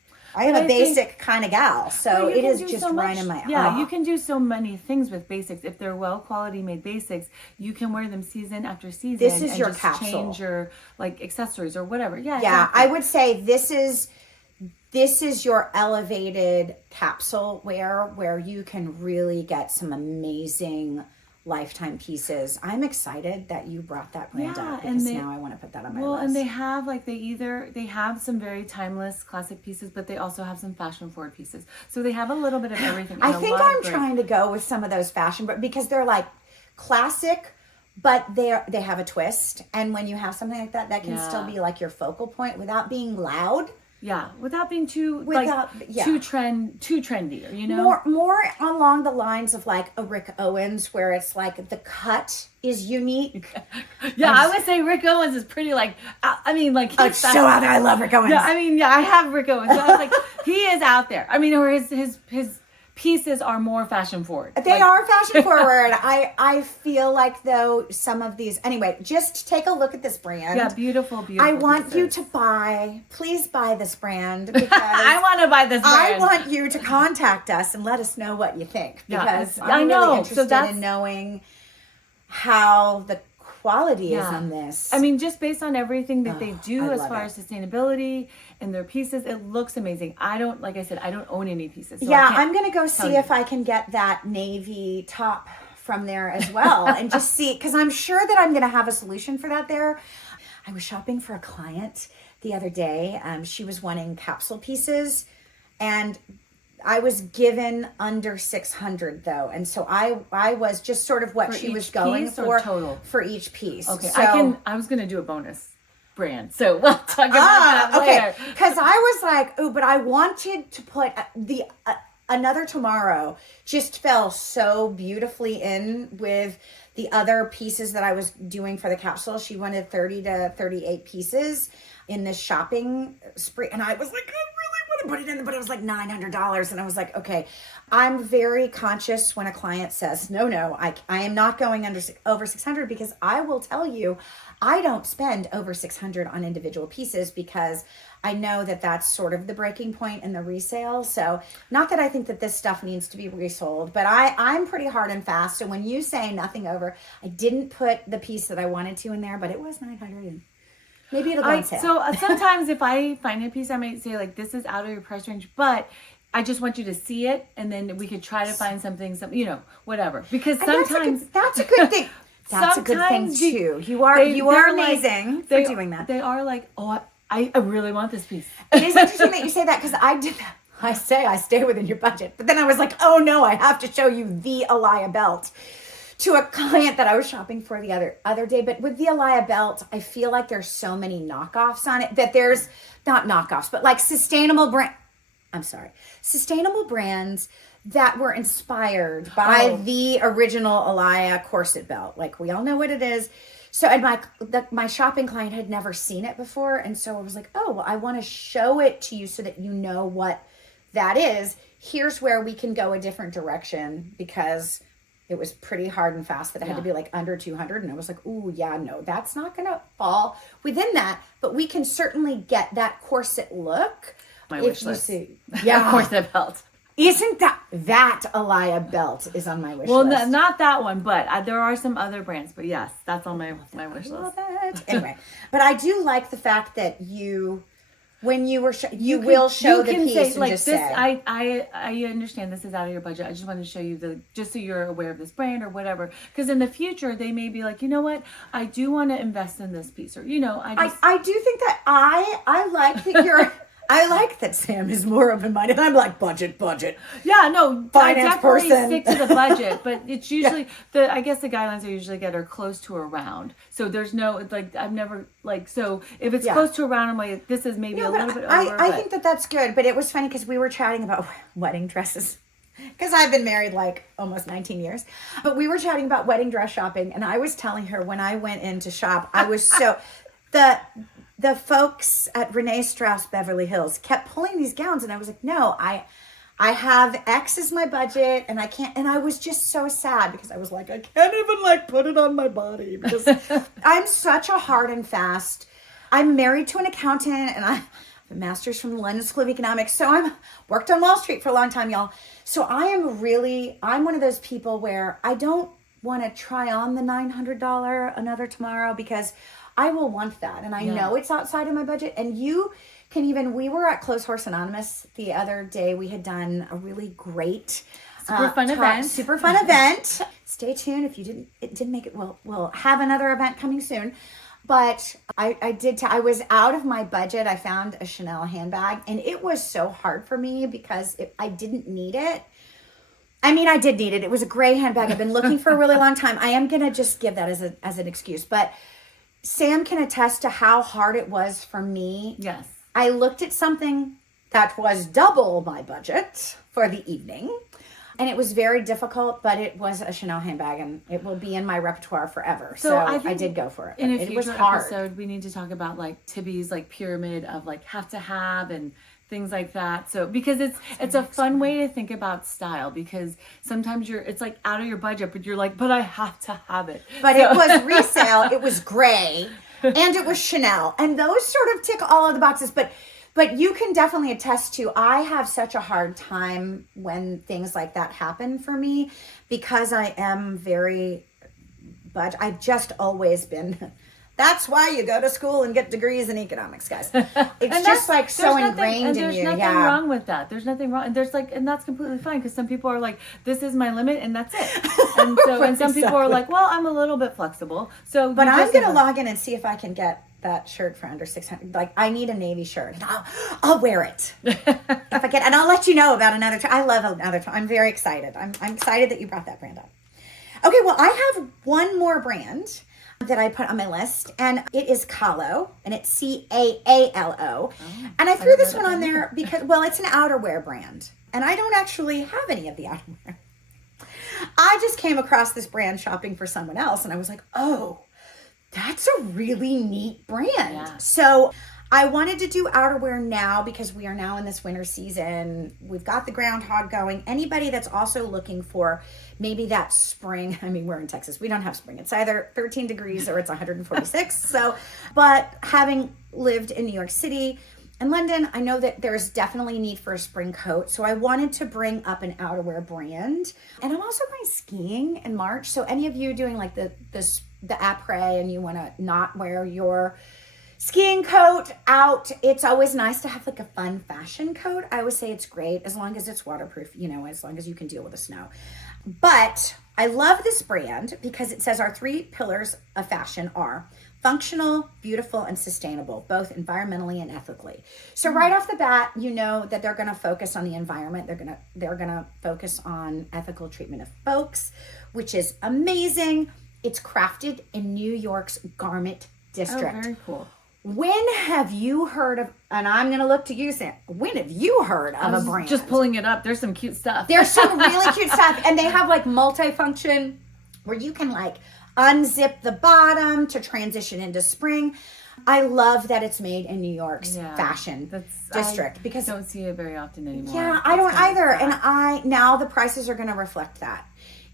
kind of gal. So it is just right in my eye. Yeah, you can do so many things with basics. If they're well quality made basics, you can wear them season after season. This is your just capsule. Change your like accessories or whatever. Yeah. Yeah, exactly. I would say this is your elevated capsule wear where you can really get some amazing lifetime pieces. I'm excited that you brought that brand up because now I want to put that on my list. Well, and they have they have some very timeless classic pieces, but they also have some fashion forward pieces. So they have a little bit of everything. I think I'm trying to go with some of those fashion, but because they're like classic, but they have a twist. And when you have something like that, that can still be like your focal point without being loud. Yeah, without being too trendy, More along the lines of like a Rick Owens, where it's like the cut is unique. I would say Rick Owens is pretty so out there. I love Rick Owens. Yeah, I have Rick Owens. So I was like, he is out there. I mean, or his pieces are more fashion forward. They are fashion forward. I feel like though some of these, anyway, just take a look at this brand. Yeah, beautiful. I want you to please buy this brand because I want to buy this brand. I want you to contact us and let us know what you think because I'm really interested in knowing how the quality is on this. I mean, just based on everything that they do as far as sustainability and their pieces, it looks amazing. I don't own any pieces. So I'm going to go see if I can get that navy top from there as well and just see, because I'm sure that I'm going to have a solution for that there. I was shopping for a client the other day. She was wanting capsule pieces and I was given under $600 though, and so I was just sort of what she was going for total for each piece. Okay, so, I was gonna do a bonus brand, so we'll talk about that later. Because I was like, but I wanted to put the Another Tomorrow just fell so beautifully in with the other pieces that I was doing for the capsule. She wanted 30 to 38 pieces in this shopping spree, and I was like, put it in, but it was like $900, and I was like, okay, I'm very conscious when a client says no, I am not going over 600, because I will tell you I don't spend over 600 on individual pieces because I know that that's sort of the breaking point in the resale. So not that I think that this stuff needs to be resold, but I'm pretty hard and fast. So when you say nothing over, I didn't put the piece that I wanted to in there, but it was 900. Maybe it'll go on sale. So sometimes if I find a piece, I might say like, this is out of your price range, but I just want you to see it, and then we could try to find something, whatever. Because sometimes that's a good thing. That's a good thing too. You are amazing for doing that. They are like, I really want this piece. It is interesting that you say that, because I did that. I stay within your budget, but then I was like, oh no, I have to show you the Alaya belt to a client that I was shopping for the other day. But with the Alaya belt, I feel like there's so many knockoffs on it that there's not knockoffs, but like sustainable brands that were inspired by the original Alaya corset belt. Like, we all know what it is. So, and my shopping client had never seen it before. And so I was like, oh, well, I want to show it to you so that you know what that is. Here's where we can go a different direction, because it was pretty hard and fast that it had to be like under 200. And I was like, ooh, yeah, no, that's not going to fall within that. But we can certainly get that corset look. My wish list. Yeah. Corset belt. Isn't that Alaya belt is on my wish Well, list. not that one, but there are some other brands. But yes, that's on my wish Love list. it. Anyway, but I do like the fact that when you were you will show the piece say, and like, just this, say. I understand this is out of your budget. I just wanted to show you just so you're aware of this brand or whatever. Because in the future, they may be like, you know what, I do want to invest in this piece, or I do think that I like that you're. I like that Sam is more open-minded. I'm like budget. Yeah, no, Finance I definitely person. stick to the budget, but it's usually I guess the guidelines I usually get are close to around. So there's no, like, I've never, like, so if it's close to around, I'm like, this is maybe a little bit over. I think that's good, but it was funny because we were chatting about wedding dresses. Because I've been married like almost 19 years. But we were chatting about wedding dress shopping, and I was telling her when I went in to shop, I was so... The folks at Renee Strauss Beverly Hills kept pulling these gowns, and I was like, no, I have X as my budget, and I can't, and I was just so sad because I was like, I can't even like put it on my body because I'm such a hard and fast. I'm married to an accountant, and I have a master's from the London School of Economics, so I'm worked on Wall Street for a long time, y'all. So I'm one of those people where I don't want to try on the $900 another tomorrow because I will want that. And I know it's outside of my budget. And you can we were at Clothes Horse Anonymous the other day. We had done a really great super fun event. Stay tuned. If you didn't make it, we'll have another event coming soon. But I was out of my budget. I found a Chanel handbag, and it was so hard for me because I didn't need it. I mean, I did need it. It was a gray handbag. I've been looking for a really long time. I am going to just give that as an excuse. But Sam can attest to how hard it was for me. Yes. I looked at something that was double my budget for the evening, and it was very difficult, but it was a Chanel handbag, and it will be in my repertoire forever. So I did go for it. In a it was future hard. episode, we need to talk about like Tibby's like pyramid of like have to have and things like that. So because it's a fun way to think about style, because sometimes it's like out of your budget, but you're like, but I have to have it. But it was resale, it was gray, and it was Chanel. And those sort of tick all of the boxes. But you can definitely attest to, I have such a hard time when things like that happen for me because I am very I've just always been... That's why you go to school and get degrees in economics, guys. It's just like so ingrained in you. There's nothing wrong with that. There's nothing wrong. And that's completely fine because some people are like, this is my limit and that's it. And so, and some people are like, well, I'm a little bit flexible. So, but I'm going to log in and see if I can get that shirt for under $600. Like, I need a navy shirt. And I'll wear it if I can. And I'll let you know about another time. I love another time. I'm very excited. I'm excited that you brought that brand up. Okay, well, I have one more brand that I put on my list, and it is Calo, and it's Caalo. And I threw this one on there because, well, it's an outerwear brand, and I don't actually have any of the outerwear. I just came across this brand shopping for someone else, and I was like, oh, that's a really neat brand. Yeah. So I wanted to do outerwear now because we are now in this winter season. We've got the groundhog going. Anybody that's also looking for maybe that spring, I mean, we're in Texas. We don't have spring. It's either 13 degrees or it's 146. So, but having lived in New York City and London, I know that there's definitely a need for a spring coat. So I wanted to bring up an outerwear brand. And I'm also going skiing in March. So any of you doing like the après and you want to not wear your skiing coat out, it's always nice to have like a fun fashion coat. I always say it's great as long as it's waterproof, as long as you can deal with the snow. But I love this brand because it says our 3 pillars of fashion are functional, beautiful, and sustainable, both environmentally and ethically. So right off the bat, you know that they're going to focus on the environment. They're going to focus on ethical treatment of folks, which is amazing. It's crafted in New York's Garment District. Oh, very cool. When have you heard of, and I'm going to look to you, Sam, when have you heard of a brand? Just pulling it up. There's some cute stuff. There's some really cute stuff. And they have like multifunction where you can like unzip the bottom to transition into spring. I love that it's made in New York's fashion district because I don't see it very often anymore. Yeah, I don't either. And now the prices are going to reflect that.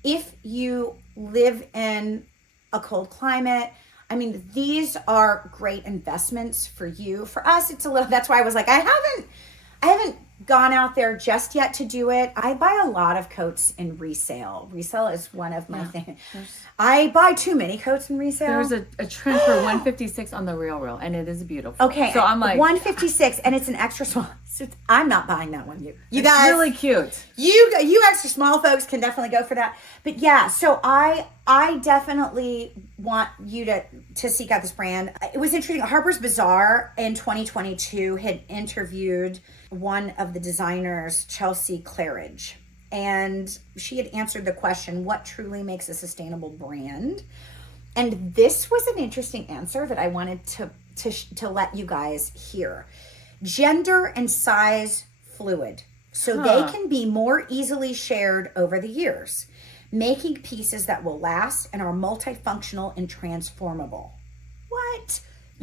If you live in a cold climate, I mean, these are great investments for you. For us, it's a little, that's why I was like, I haven't gone out there just yet to do it. I buy a lot of coats in resale. Resale is one of my things. I buy too many coats in resale. There's a trend for 156 on the real, and it is beautiful. Okay, so I'm like 156, and it's an extra small. So I'm not buying that one. You guys, really cute. You extra small folks can definitely go for that. But yeah, so I definitely want you to seek out this brand. It was interesting. Harper's Bazaar in 2022 had interviewed one of the designers, Chelsea Claridge, and she had answered the question, what truly makes a sustainable brand? And this was an interesting answer that I wanted to let you guys hear. Gender and size fluid, so they can be more easily shared over the years, making pieces that will last and are multifunctional and transformable. What?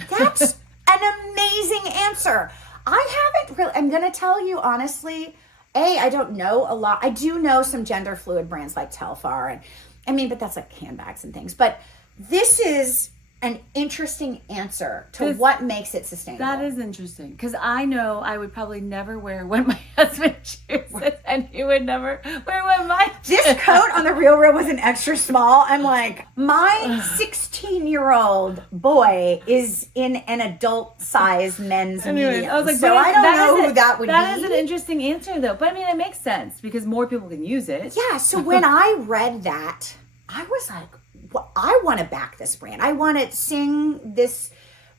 That's an amazing answer. I haven't really, I'm going to tell you honestly, I don't know a lot. I do know some gender fluid brands like Telfar, but that's like handbags and things. But this is an interesting answer to what makes it sustainable. That is interesting, because I know I would probably never wear what my husband chooses, and he would never wear what my This coat on the Real was an extra small. I'm like, my 16-year-old boy is in an adult size men's medium. I was like, so I don't know who that would be. That is an interesting answer though. But I mean, it makes sense because more people can use it. Yeah, so when I read that, I was like, well, I want to back this brand. I want to sing this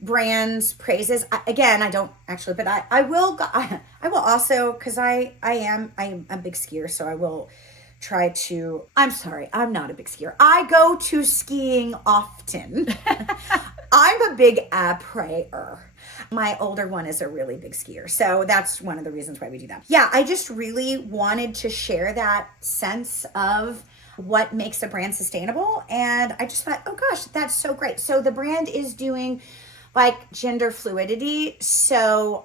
brand's praises. I don't actually, but I will also, because I'm a big skier, so I will try to, I'm sorry, I'm not a big skier. I go to skiing often. I'm a big après-er. My older one is a really big skier. So that's one of the reasons why we do that. Yeah, I just really wanted to share that sense of what makes a brand sustainable. And I just thought, oh gosh, that's so great. So the brand is doing like gender fluidity. So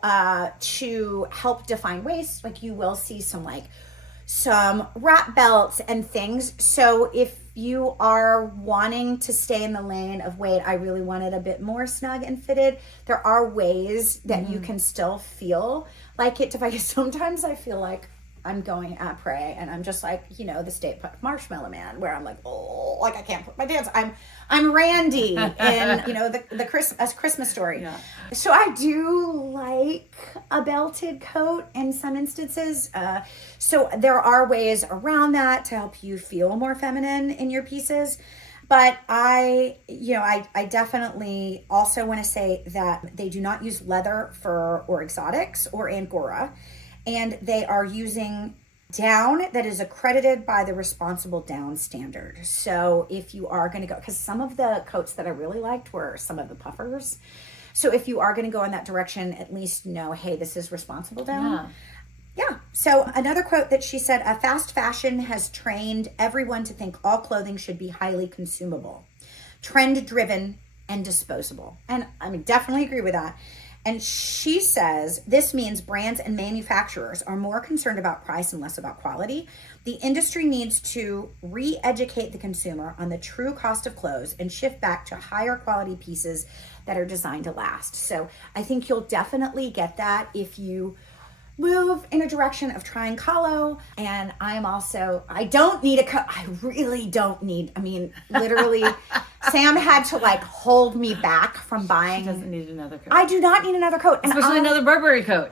to help define waist, like you will see some wrap belts and things. So if you are wanting to stay in the lane of, wait, I really want it a bit more snug and fitted, there are ways that you can still feel like it. Sometimes I feel like I'm going après and I'm just like, the State Park Marshmallow Man, where I'm like, oh, like I can't put my pants. I'm Randy in, the Christmas Story. Yeah. So I do like a belted coat in some instances. So there are ways around that to help you feel more feminine in your pieces. But I definitely also want to say that they do not use leather or exotics or Angora. And they are using down that is accredited by the Responsible Down Standard. So if you are going to go, because some of the coats that I really liked were some of the puffers. So if you are going to go in that direction, at least know, hey, this is Responsible Down. Yeah. So another quote that she said, fast fashion has trained everyone to think all clothing should be highly consumable, trend driven, and disposable. And I definitely agree with that. And she says, this means brands and manufacturers are more concerned about price and less about quality. The industry needs to re-educate the consumer on the true cost of clothes and shift back to higher quality pieces that are designed to last. So I think you'll definitely get that if you move in a direction of trying Kahlo. And I don't need a coat. I really don't need, literally Sam had to hold me back from buying. She doesn't need another coat. I do not need another coat. Especially another Burberry coat.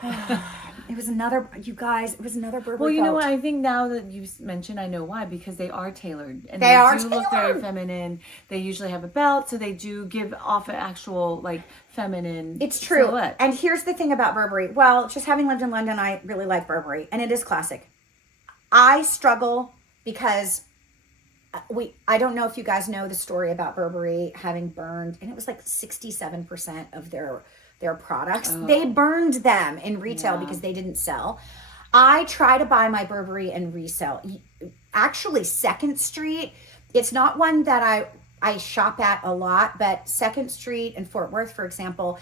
It was another Burberry coat. Well, you know what? I think now that you mentioned, I know why, because they are tailored. And they do look very feminine. They usually have a belt, so they do give off an actual, feminine It's true. silhouette. And here's the thing about Burberry. Well, just having lived in London, I really like Burberry. And it is classic. I struggle because I don't know if you guys know the story about Burberry having burned, and it was 67% of their products. Oh. They burned them in retail because they didn't sell. I try to buy my Burberry and resell. Actually, Second Street, it's not one that I shop at a lot, but Second Street in Fort Worth, for example,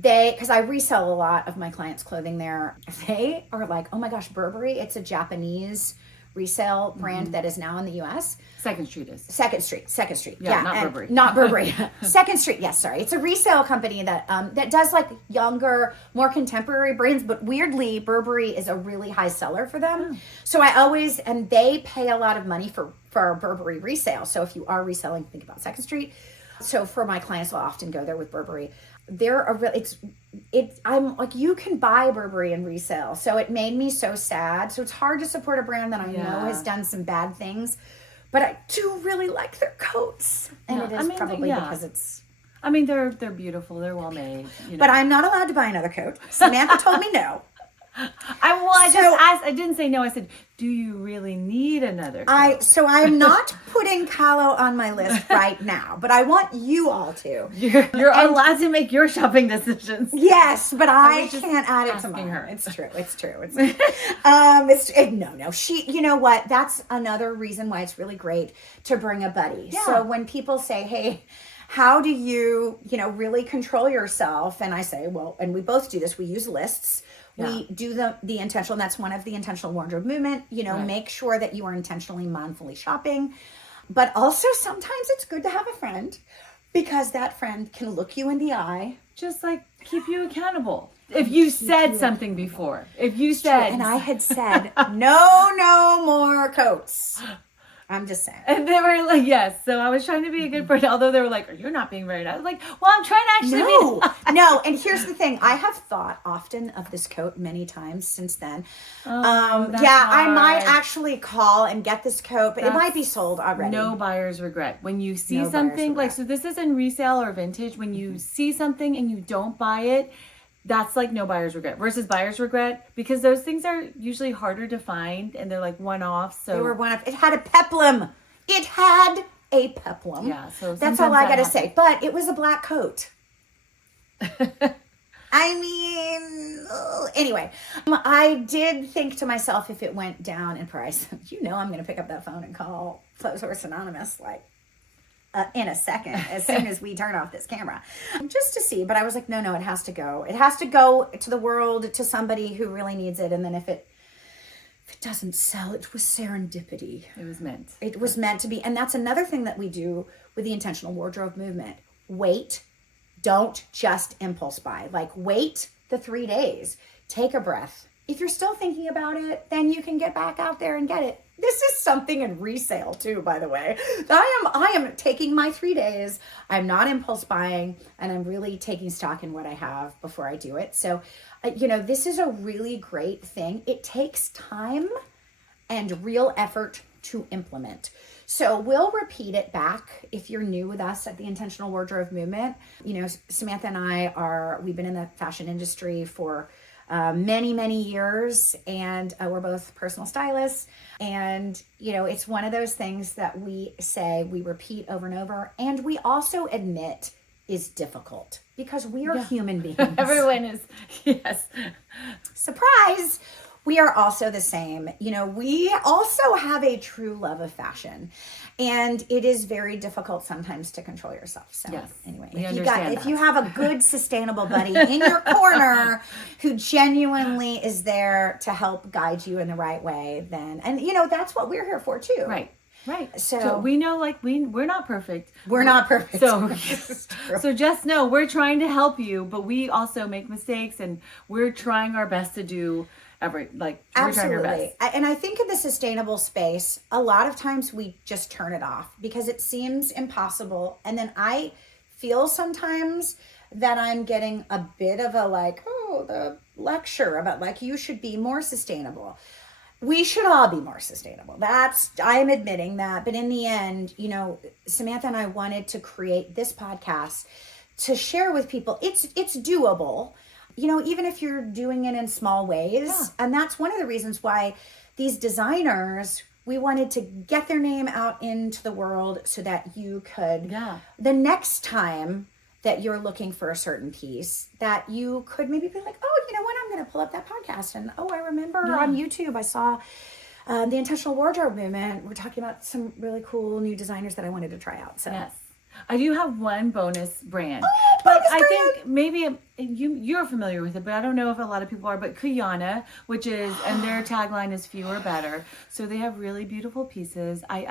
because I resell a lot of my clients' clothing there, they are like, oh my gosh, Burberry, it's a Japanese resale brand that is now in the U.S. Second Street is. Second Street. Yeah, not Burberry. Not Burberry. Second Street, yes, sorry. It's a resale company that that does like younger, more contemporary brands, but weirdly, Burberry is a really high seller for them. So I always, and they pay a lot of money for Burberry resale. So if you are reselling, think about Second Street. So for my clients, I'll often go there with Burberry. They're a real, I'm like, you can buy Burberry in resale. So it made me so sad. So it's hard to support a brand that I know has done some bad things. But I do really like their coats. And it is probably because it's... I mean, they're beautiful. They're well made. You know. But I'm not allowed to buy another coat. Samantha told me no. I didn't say no. I said, do you really need another coat? So I'm not putting Callow on my list right now, but I want you all to. You're allowed to make your shopping decisions. Yes, but I can't add it to mine. Her. It's true. No. She, you know what? That's another reason why it's really great to bring a buddy. Yeah. So when people say, hey, how do you, really control yourself? And I say, well, and we both do this. We use lists. We do the intentional, and that's one of the intentional wardrobe movement, make sure that you are intentionally, mindfully shopping. But also sometimes it's good to have a friend because that friend can look you in the eye. Just like keep you accountable. If you said something before, if you said. And I had said, no more coats. I'm just saying. And they were like, yes. So I was trying to be a good friend, although they were like, you're not being very nice. I was like, well, I'm trying to actually be nice. No. And here's the thing. I have thought often of this coat many times since then. I might actually call and get this coat, but it might be sold already. No buyer's regret. When you see something, like, so this isn't resale or vintage. When you see something and you don't buy it, that's like no buyer's regret versus buyer's regret, because those things are usually harder to find and they're like one-off. So they were one-off. It had a peplum. Yeah, so that's all I gotta say. But it was a black coat. I mean, anyway, I did think to myself, if it went down in price, I'm going to pick up that phone and call Clothes Horse Anonymous, in a second, as soon as we turn off this camera, just to see. But I was like, no, it has to go. It has to go to the world, to somebody who really needs it. And then if it doesn't sell, it was serendipity. It was meant. It was meant to be. And that's another thing that we do with the intentional wardrobe movement. Wait. Don't just impulse buy. Wait the 3 days. Take a breath. If you're still thinking about it, then you can get back out there and get it. This is something in resale too, by the way. I am taking my 3 days. I'm not impulse buying, and I'm really taking stock in what I have before I do it. So, this is a really great thing. It takes time and real effort to implement. So we'll repeat it back if you're new with us at the Intentional Wardrobe Movement. Samantha and we've been in the fashion industry for many, many years, and we're both personal stylists. And, it's one of those things that we repeat over and over. And we also admit is difficult because we are human beings. Everyone is, yes. Surprise! We are also the same. We also have a true love of fashion, and it is very difficult sometimes to control yourself. So anyway, if you have a good, sustainable buddy in your corner who genuinely is there to help guide you in the right way, then, that's what we're here for too. Right. So we know, we're not perfect. We're not perfect. So just know we're trying to help you, but we also make mistakes, and we're trying our best to do absolutely. And I think in the sustainable space, a lot of times we just turn it off because it seems impossible. And then I feel sometimes that I'm getting a bit of the lecture about you should be more sustainable. We should all be more sustainable. I'm admitting that. But in the end, Samantha and I wanted to create this podcast to share with people. It's doable. Even if you're doing it in small ways. Yeah. And that's one of the reasons why these designers, we wanted to get their name out into the world so that you could, the next time that you're looking for a certain piece, that you could maybe be like, oh, you know what, I'm going to pull up that podcast. And, I remember on YouTube, I saw the Intentional Wardrobe Movement. We're talking about some really cool new designers that I wanted to try out. So. Yes. I do have one bonus brand, Oh, but bonus I brand. think maybe you're familiar with it, but I don't know if a lot of people are. But Kuyana, which is, and their tagline is fewer better. So they have really beautiful pieces. I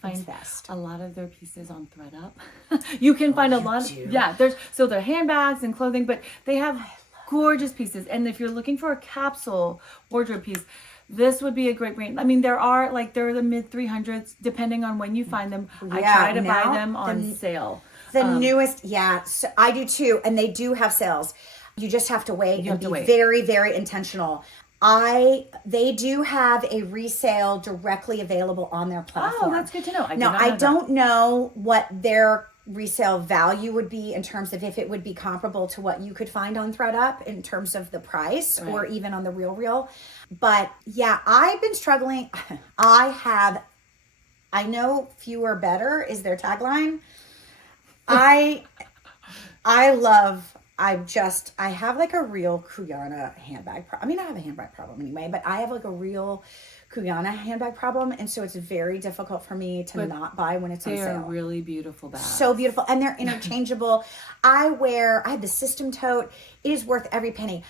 find Obsessed. a lot of their pieces on ThreadUp. You can find a lot. do? Yeah, they're handbags and clothing, but they have gorgeous pieces. And if you're looking for a capsule wardrobe piece, this would be a great brand. I mean, they're the mid 300s, depending on when you find them. I try to buy them on sale. The newest, so I do too, and they do have sales. You just have to wait and be very, very intentional. They do have a resale directly available on their platform. Oh, that's good to know. I don't know what their resale value would be in terms of if it would be comparable to what you could find on ThreadUp in terms of the price or even on the RealReal. But yeah, I've been struggling. I know fewer better is their tagline. I have like a real Kuyana handbag. I have a handbag problem anyway, but I have like a real Kuyana handbag problem. And so it's very difficult for me to not buy when it's on sale. They're really beautiful bags. So beautiful. And they're interchangeable. I have the system tote. It is worth every penny.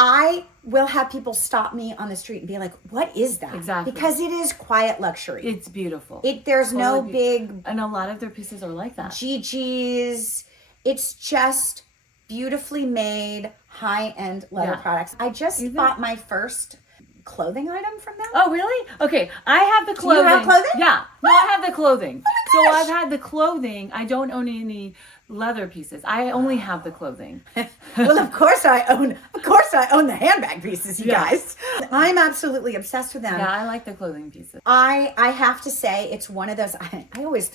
I will have people stop me on the street and be like, what is that? Exactly. Because it is quiet luxury. It's beautiful. There's no big... And a lot of their pieces are like that. GGs. It's just beautifully made, high-end leather products. I just bought my first clothing item from them. Oh, really? Okay. I have the clothing. Do you have clothing? Yeah. No, I have the clothing. Oh my gosh. So I've had the clothing. I don't own any leather pieces. I only have the clothing. Well, of course I own the handbag pieces, you guys. I'm absolutely obsessed with them. Yeah, I like the clothing pieces. I have to say it's one of those I always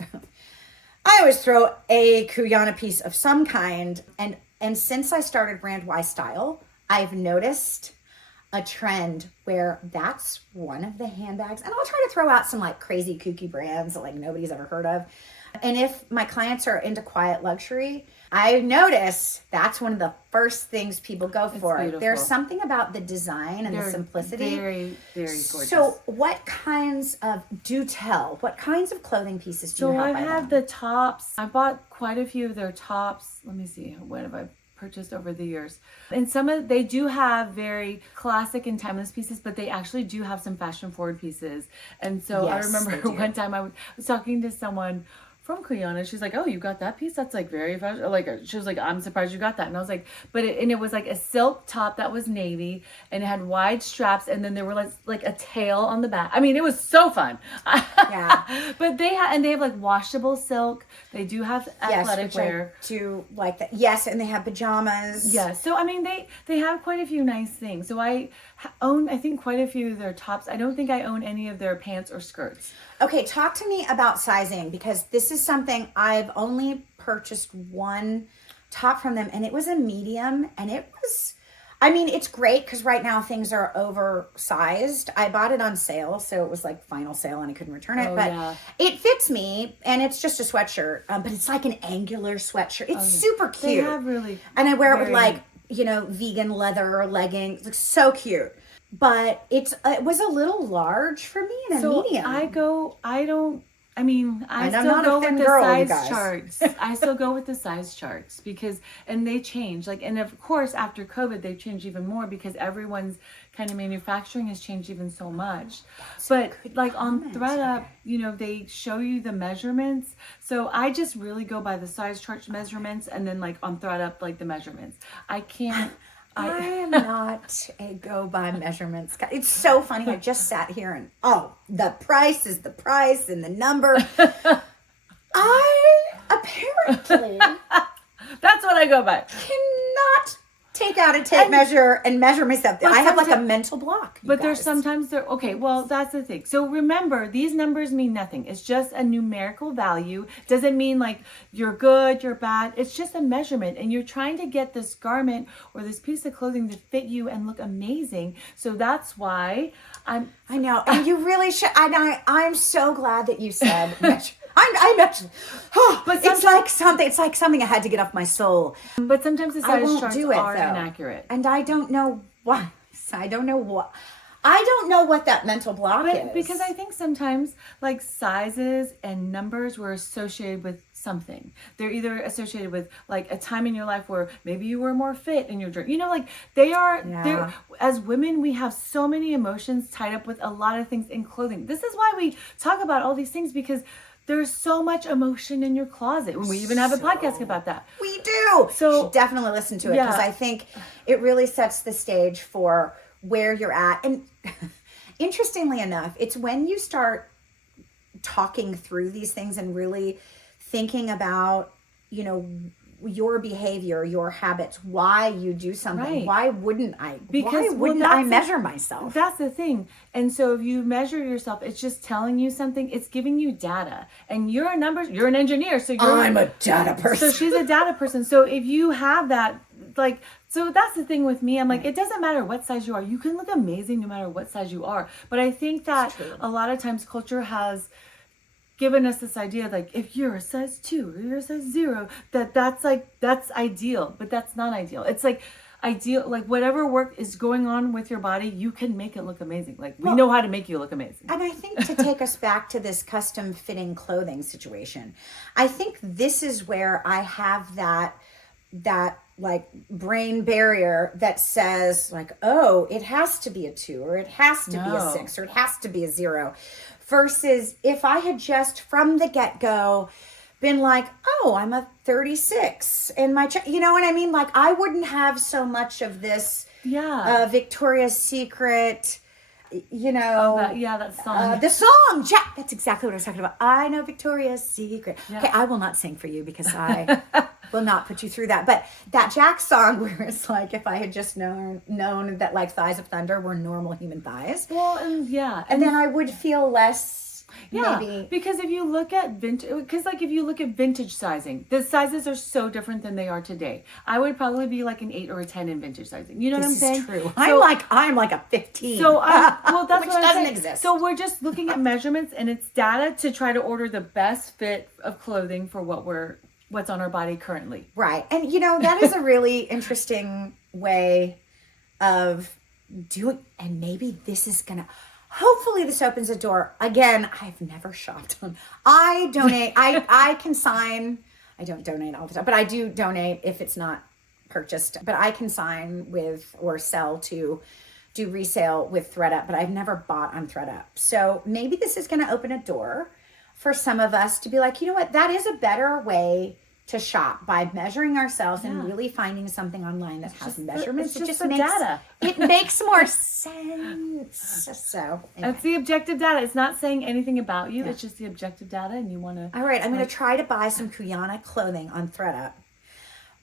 throw a Kuyana piece of some kind, and since I started Brand Y Style, I've noticed a trend where that's one of the handbags, and I'll try to throw out some like crazy kooky brands that like nobody's ever heard of. And if my clients are into quiet luxury, I notice that's one of the first things people go for. Beautiful. There's something about the design and the simplicity. Very, very gorgeous. So what kinds of clothing pieces do you have? So I have the tops. I bought quite a few of their tops. Let me see. What have I purchased over the years? And they do have very classic and timeless pieces, but they actually do have some fashion forward pieces. And so I remember one time I was talking to someone from Kuyana. She's like, oh, you got that piece? That's like very fashion. Like, she was like, I'm surprised you got that. And I was like, it was like a silk top that was navy, and it had wide straps, and then there were like a tail on the back. I mean, it was so fun. Yeah. But they have like washable silk. They do have athletic wear. I do like that. Yes, and they have pajamas. Yeah. So I mean, they have quite a few nice things. So I own, I think, quite a few of their tops. I don't think I own any of their pants or skirts. Okay, talk to me about sizing, because this is something I've only purchased one top from them, and it was a medium, and it's great because right now things are oversized. I bought it on sale, so it was like final sale and I couldn't return it, it fits me, and it's just a sweatshirt, but it's like an angular sweatshirt. It's super cute. They have really, and I wear it with like, vegan leather leggings. It looks so cute. But it was a little large for me in a medium. I still go with the size charts. I still go with the size charts and they change. And of course, after COVID, they've changed even more because everyone's kind of manufacturing has changed even so much. But like on ThreadUp, they show you the measurements. So I just really go by the size chart measurements, and then like on ThreadUp, like the measurements. I am not a go by measurements guy. It's so funny. I just sat here and the price is the price and the number. I apparently that's what I go by. Cannot take out a tape measure and measure myself. I have like a mental block. But there's sometimes okay, well, that's the thing. So remember, these numbers mean nothing. It's just a numerical value. Doesn't mean like you're good, you're bad. It's just a measurement, and you're trying to get this garment or this piece of clothing to fit you and look amazing. So that's why I know. And you really should. I'm so glad that you said measure. I mentioned, but it's like something I had to get off my soul. But sometimes the size charts are inaccurate, and I don't know why. I don't know what. I don't know what that mental block is. Because I think sometimes like sizes and numbers were associated with something. They're either associated with like a time in your life where maybe you were more fit in your drink. You know, like they're as women, we have so many emotions tied up with a lot of things in clothing. This is why we talk about all these things, because there's so much emotion in your closet. We even have a podcast about that. We do. So you should definitely listen to it, because I think it really sets the stage for where you're at. And interestingly enough, it's when you start talking through these things and really thinking about, you know, your behavior, your habits, why you do something. Right. Why wouldn't I? Why wouldn't I measure myself? That's the thing. And so if you measure yourself, it's just telling you something. It's giving you data. And you're an engineer. So I'm a data person. So she's a data person. So if you have that, like, so that's the thing with me. I'm like, it doesn't matter what size you are. You can look amazing no matter what size you are. But I think that a lot of times culture has given us this idea, like, if you're a size 2 or you're a size 0, that's ideal. But that's not ideal. It's like ideal, like whatever work is going on with your body, you can make it look amazing. Like we know how to make you look amazing. And I think to take us back to this custom fitting clothing situation, I think this is where I have that like brain barrier that says like, oh, it has to be a 2 or it has to be a 6 or it has to be a 0, versus if I had just from the get-go been like, oh, I'm a 36 and you know what I mean? Like I wouldn't have so much of this Victoria's Secret, you know, that song. The song, Jack. That's exactly what I was talking about. I know Victoria's Secret. Yeah. Okay, I will not sing for you because I will not put you through that. But that Jack song, where it's like, if I had just known that like thighs of thunder were normal human thighs. Well, and then I would feel less. Maybe. Because if you look at vintage sizing, the sizes are so different than they are today. I would probably be like an 8 or a 10 in vintage sizing. You know what I'm saying? This is true. I'm like a 15. So, well, that's which what doesn't I'm saying. exist. So we're just looking at measurements, and it's data to try to order the best fit of clothing for what's on our body currently. Right. And you know, that is a really interesting way of doing, and maybe this is gonna, hopefully this opens a door. Again, I've never shopped on. I donate. I consign. I don't donate all the time, but I do donate if it's not purchased. But I consign with or sell to do resale with ThredUp, but I've never bought on ThredUp. So maybe this is going to open a door for some of us to be like, you know what, that is a better way to shop, by measuring ourselves and really finding something online that has measurements. It just makes data. It makes more sense. So anyway. That's the objective data. It's not saying anything about you. It's just the objective data, and you want to. All right, I'm going to try to buy some Kuyana clothing on ThredUp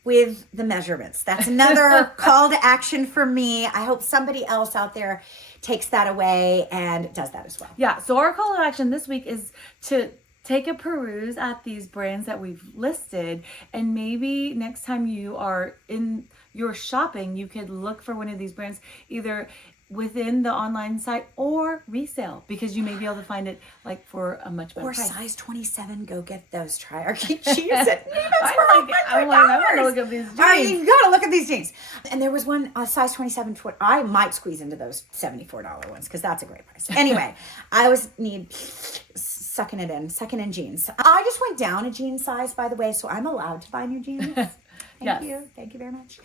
with the measurements. That's another call to action for me. I hope somebody else out there takes that away and does that as well. Yeah. So our call to action this week is to take a peruse at these brands that we've listed, and maybe next time you are in your shopping, you could look for one of these brands either within the online site or resale, because you may be able to find it like for a much better price. Or size 27, go get those triarchy jeans at Neiman's for $100. I want to look at these jeans. All right, you got to look at these jeans. And there was one size 27. I might squeeze into those $74 ones because that's a great price. Anyway, I always need sucking in jeans. I just went down a jean size, by the way, so I'm allowed to buy new jeans. Thank you very much.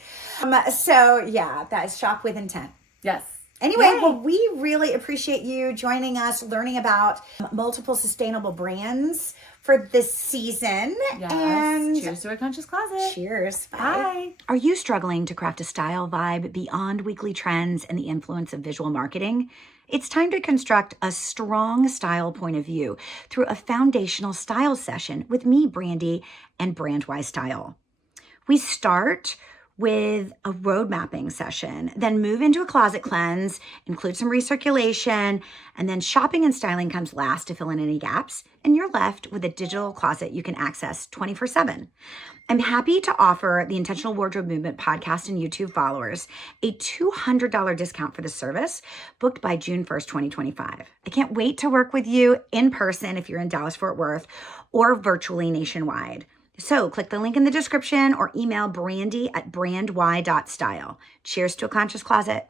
So yeah, that is shop with intent. Yes. Anyway, well, we really appreciate you joining us, learning about multiple sustainable brands for this season. Yes. And cheers to a conscious closet. Cheers. Bye. Are you struggling to craft a style vibe beyond weekly trends and the influence of visual marketing? It's time to construct a strong style point of view through a foundational style session with me, Brandy, and Brandwise Style. We start with a road mapping session, then move into a closet cleanse, include some recirculation, and then shopping and styling comes last to fill in any gaps, and you're left with a digital closet you can access 24/7. I'm happy to offer the Intentional Wardrobe Movement podcast and YouTube followers a $200 discount for the service, booked by June 1st, 2025. I can't wait to work with you in person if you're in Dallas-Fort Worth, or virtually nationwide. So click the link in the description or email Brandy at brandY.style. Cheers to a conscious closet.